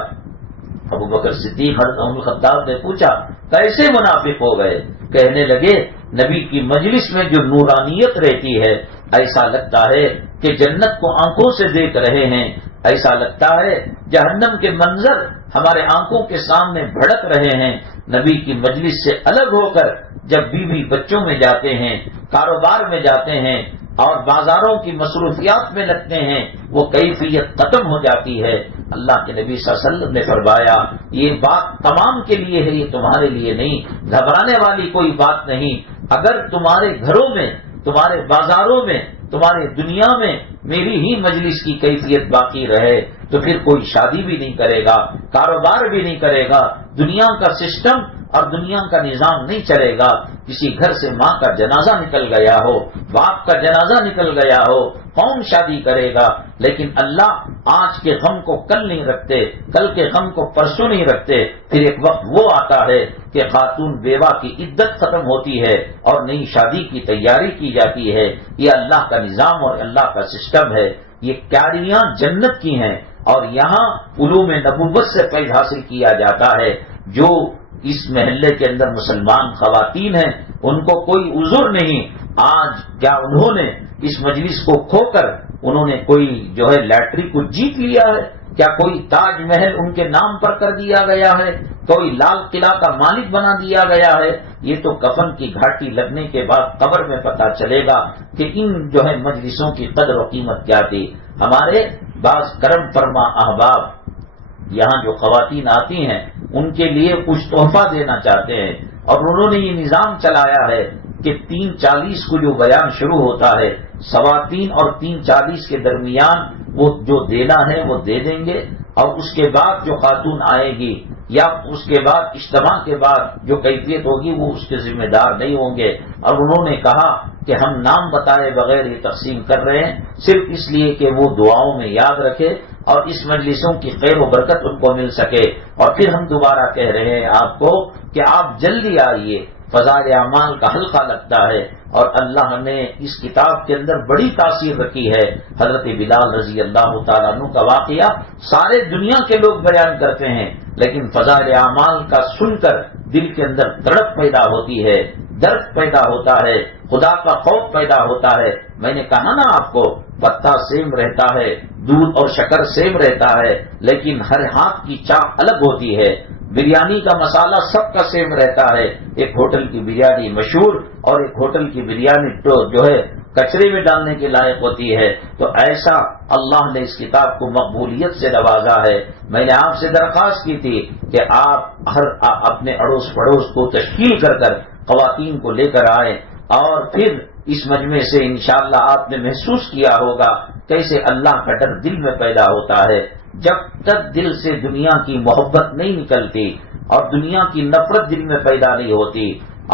ابو بکر صدیق حضرت عمر الخطاب نے پوچھا کیسے منافق ہو گئے؟ کہنے لگے نبی کی مجلس میں جو نورانیت رہتی ہے ایسا لگتا ہے کہ جنت کو آنکھوں سے دیکھ رہے ہیں، ایسا لگتا ہے جہنم کے منظر ہمارے آنکھوں کے سامنے بھڑک رہے ہیں. نبی کی مجلس سے الگ ہو کر جب بیوی بچوں میں جاتے ہیں، کاروبار میں جاتے ہیں اور بازاروں کی مصروفیات میں لگتے ہیں، وہ کیفیت ختم ہو جاتی ہے. اللہ کے نبی صلی اللہ علیہ وسلم نے فرمایا یہ بات تمام کے لیے ہے، یہ تمہارے لیے نہیں، گھبرانے والی کوئی بات نہیں. اگر تمہارے گھروں میں، تمہارے بازاروں میں، تمہاری دنیا میں میری ہی مجلس کی کیفیت باقی رہے تو پھر کوئی شادی بھی نہیں کرے گا، کاروبار بھی نہیں کرے گا، دنیا کا سسٹم اور دنیا کا نظام نہیں چلے گا. کسی گھر سے ماں کا جنازہ نکل گیا ہو، باپ کا جنازہ نکل گیا ہو، کون شادی کرے گا؟ لیکن اللہ آج کے غم کو کل نہیں رکھتے، کل کے غم کو پرسوں نہیں رکھتے. پھر ایک وقت وہ آتا ہے کہ خاتون بیوہ کی عدت ختم ہوتی ہے اور نئی شادی کی تیاری کی جاتی ہے. یہ اللہ کا نظام اور اللہ کا سسٹم ہے. یہ کیاریاں جنت کی ہیں اور یہاں علوم نبوت سے فیض حاصل کیا جاتا ہے. جو اس محلے کے اندر مسلمان خواتین ہیں، ان کو کوئی عذر نہیں۔ آج کیا انہوں نے اس مجلس کو کھو کر انہوں نے کوئی جو ہے لاٹری کو جیت لیا ہے؟ کیا کوئی تاج محل ان کے نام پر کر دیا گیا ہے؟ کوئی لال قلعہ کا مالک بنا دیا گیا ہے؟ یہ تو کفن کی گھاٹی لگنے کے بعد قبر میں پتہ چلے گا کہ ان جو ہے مجلسوں کی قدر و قیمت کیا تھی۔ ہمارے بعض کرم فرما احباب یہاں جو خواتین آتی ہیں ان کے لیے کچھ تحفہ دینا چاہتے ہیں، اور انہوں نے یہ نظام چلایا ہے کہ 3:40 کو جو بیان شروع ہوتا ہے 3:15 اور 3:40 کے درمیان وہ جو دینا ہے وہ دے دیں گے، اور اس کے بعد جو خاتون آئے گی یا اس کے بعد اجتماع کے بعد جو کیفیت ہوگی وہ اس کے ذمہ دار نہیں ہوں گے۔ اور انہوں نے کہا کہ ہم نام بتائے بغیر یہ تقسیم کر رہے ہیں صرف اس لیے کہ وہ دعاؤں میں یاد رکھے اور اس مجلسوں کی خیر و برکت ان کو مل سکے۔ اور پھر ہم دوبارہ کہہ رہے ہیں آپ کو کہ آپ جلدی آئیے، فضائل اعمال کا حلقہ لگتا ہے، اور اللہ نے اس کتاب کے اندر بڑی تاثیر رکھی ہے۔ حضرت بلال رضی اللہ تعالیٰ عنہ کا واقعہ سارے دنیا کے لوگ بیان کرتے ہیں، لیکن فضائل اعمال کا سن کر دل کے اندر تڑپ پیدا ہوتی ہے، درد پیدا ہوتا ہے، خدا کا خوف پیدا ہوتا ہے۔ میں نے کہا نا آپ کو، پتا سیم رہتا ہے، دودھ اور شکر سیم رہتا ہے، لیکن ہر ہاتھ کی چاہ الگ ہوتی ہے۔ بریانی کا مسالہ سب کا سیم رہتا ہے، ایک ہوٹل کی بریانی مشہور اور ایک ہوٹل کی بریانی تو جو ہے کچرے میں ڈالنے کے لائق ہوتی ہے۔ تو ایسا اللہ نے اس کتاب کو مقبولیت سے نوازا ہے۔ میں نے آپ سے درخواست کی تھی کہ آپ اپنے اڑوس پڑوس کو تشکیل کر کر خواتین کو لے کر آئیں، اور پھر اس مجمع سے انشاءاللہ آپ نے محسوس کیا ہوگا کیسے اللہ کا ڈر دل میں پیدا ہوتا ہے۔ جب تک دل سے دنیا کی محبت نہیں نکلتی اور دنیا کی نفرت دل میں پیدا نہیں ہوتی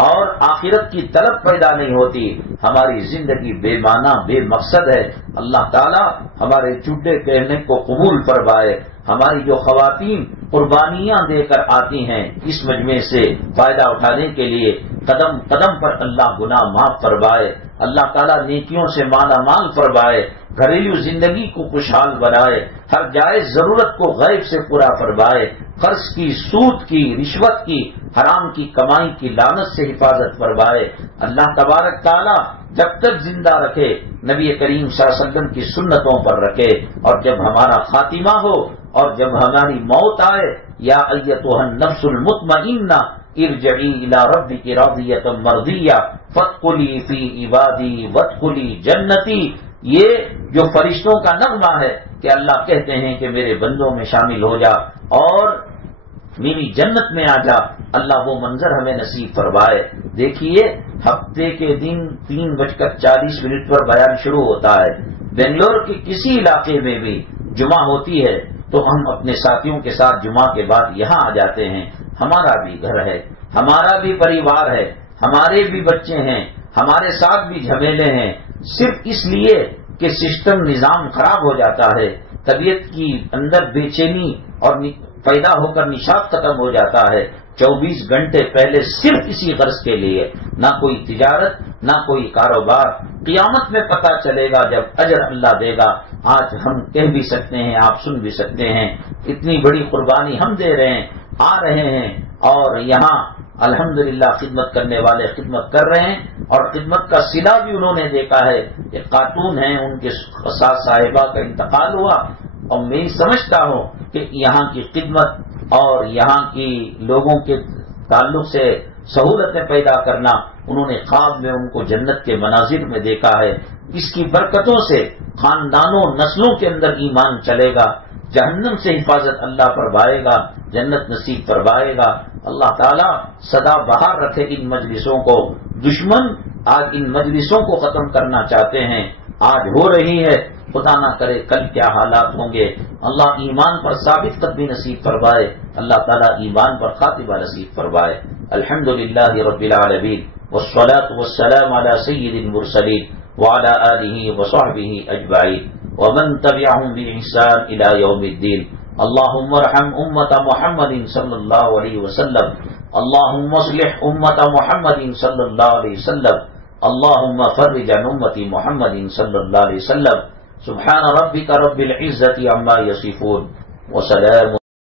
اور آخرت کی طلب پیدا نہیں ہوتی، ہماری زندگی بے معنی بے مقصد ہے۔ اللہ تعالی ہمارے چڈے کہنے کو قبول فرمائے۔ ہماری جو خواتین قربانیاں دے کر آتی ہیں اس مجمع سے فائدہ اٹھانے کے لیے، قدم قدم پر اللہ گناہ معاف فرمائے، اللہ تعالیٰ نیکیوں سے مالا مال فرمائے، گھریلو زندگی کو خوشحال بنائے، ہر جائز ضرورت کو غیب سے پورا فرمائے، قرض کی، سود کی، رشوت کی، حرام کی کمائی کی لعنت سے حفاظت فرمائے۔ اللہ تبارک تعالیٰ جب تک زندہ رکھے نبی کریم صلی اللہ علیہ وسلم کی سنتوں پر رکھے، اور جب ہمارا خاتمہ ہو اور جب ہماری موت آئے، یا ایتھا النفس المطمئنہ ارجعی الی ربک راضیۃ مرضیہ فادخلی فی عبادی وادخلی جنتی، یہ جو فرشتوں کا نغمہ ہے کہ اللہ کہتے ہیں کہ میرے بندوں میں شامل ہو جا اور میری جنت میں آ جا، اللہ وہ منظر ہمیں نصیب فرمائے۔ دیکھیے ہفتے کے دن 3:40 پر بیان شروع ہوتا ہے، بنگلور کے کسی علاقے میں بھی جمعہ ہوتی ہے تو ہم اپنے ساتھیوں کے ساتھ جمعہ کے بعد یہاں آ جاتے ہیں۔ ہمارا بھی گھر ہے، ہمارا بھی پریوار ہے، ہمارے بھی بچے ہیں، ہمارے ساتھ بھی جھمیلے ہیں، صرف اس لیے کہ سسٹم نظام خراب ہو جاتا ہے، طبیعت کی اندر بے چینی اور پیدا ہو کر نشاط ختم ہو جاتا ہے۔ 24 گھنٹے پہلے صرف اسی غرض کے لیے، نہ کوئی تجارت نہ کوئی کاروبار۔ قیامت میں پتہ چلے گا جب اجر اللہ دے گا۔ آج ہم کہہ بھی سکتے ہیں، آپ سن بھی سکتے ہیں، اتنی بڑی قربانی ہم دے رہے ہیں، آ رہے ہیں، اور یہاں الحمدللہ خدمت کرنے والے خدمت کر رہے ہیں، اور خدمت کا صلہ بھی انہوں نے دیکھا ہے۔ ایک خاتون ہیں، ان کے ساتھ صاحبہ کا انتقال ہوا، اور میں سمجھتا ہوں کہ یہاں کی خدمت اور یہاں کی لوگوں کے تعلق سے سہولتیں پیدا کرنا، انہوں نے خواب میں ان کو جنت کے مناظر میں دیکھا ہے۔ اس کی برکتوں سے خاندانوں نسلوں کے اندر ایمان چلے گا، جہنم سے حفاظت اللہ فرمائے گا، جنت نصیب فرمائے گا۔ اللہ تعالیٰ سدا بہار رکھے ان مجلسوں کو۔ دشمن آج ان مجلسوں کو ختم کرنا چاہتے ہیں، آج ہو رہی ہے، خدا نہ کرے کل کیا حالات ہوں گے۔ اللہ ایمان پر ثابت قدمی نصیب فرمائے، اللہ تعالیٰ ایمان پر خاتمہ نصیب فرمائے۔ الحمدللہ رب العالمین، والصلاة والسلام علی سید المرسلین وعلی آلہ وصحبہ اجمعین ومن تبعهم بإحسان إلى يوم الدين۔ اللهم ارحم امة محمد صلی اللہ علیہ وسلم، اللهم اصلح امة محمد صلی اللہ علیہ وسلم، اللهم فرج عن امة محمد صلی اللہ علیہ وسلم۔ سبحان ربك رب العزة عما يصفون وسلام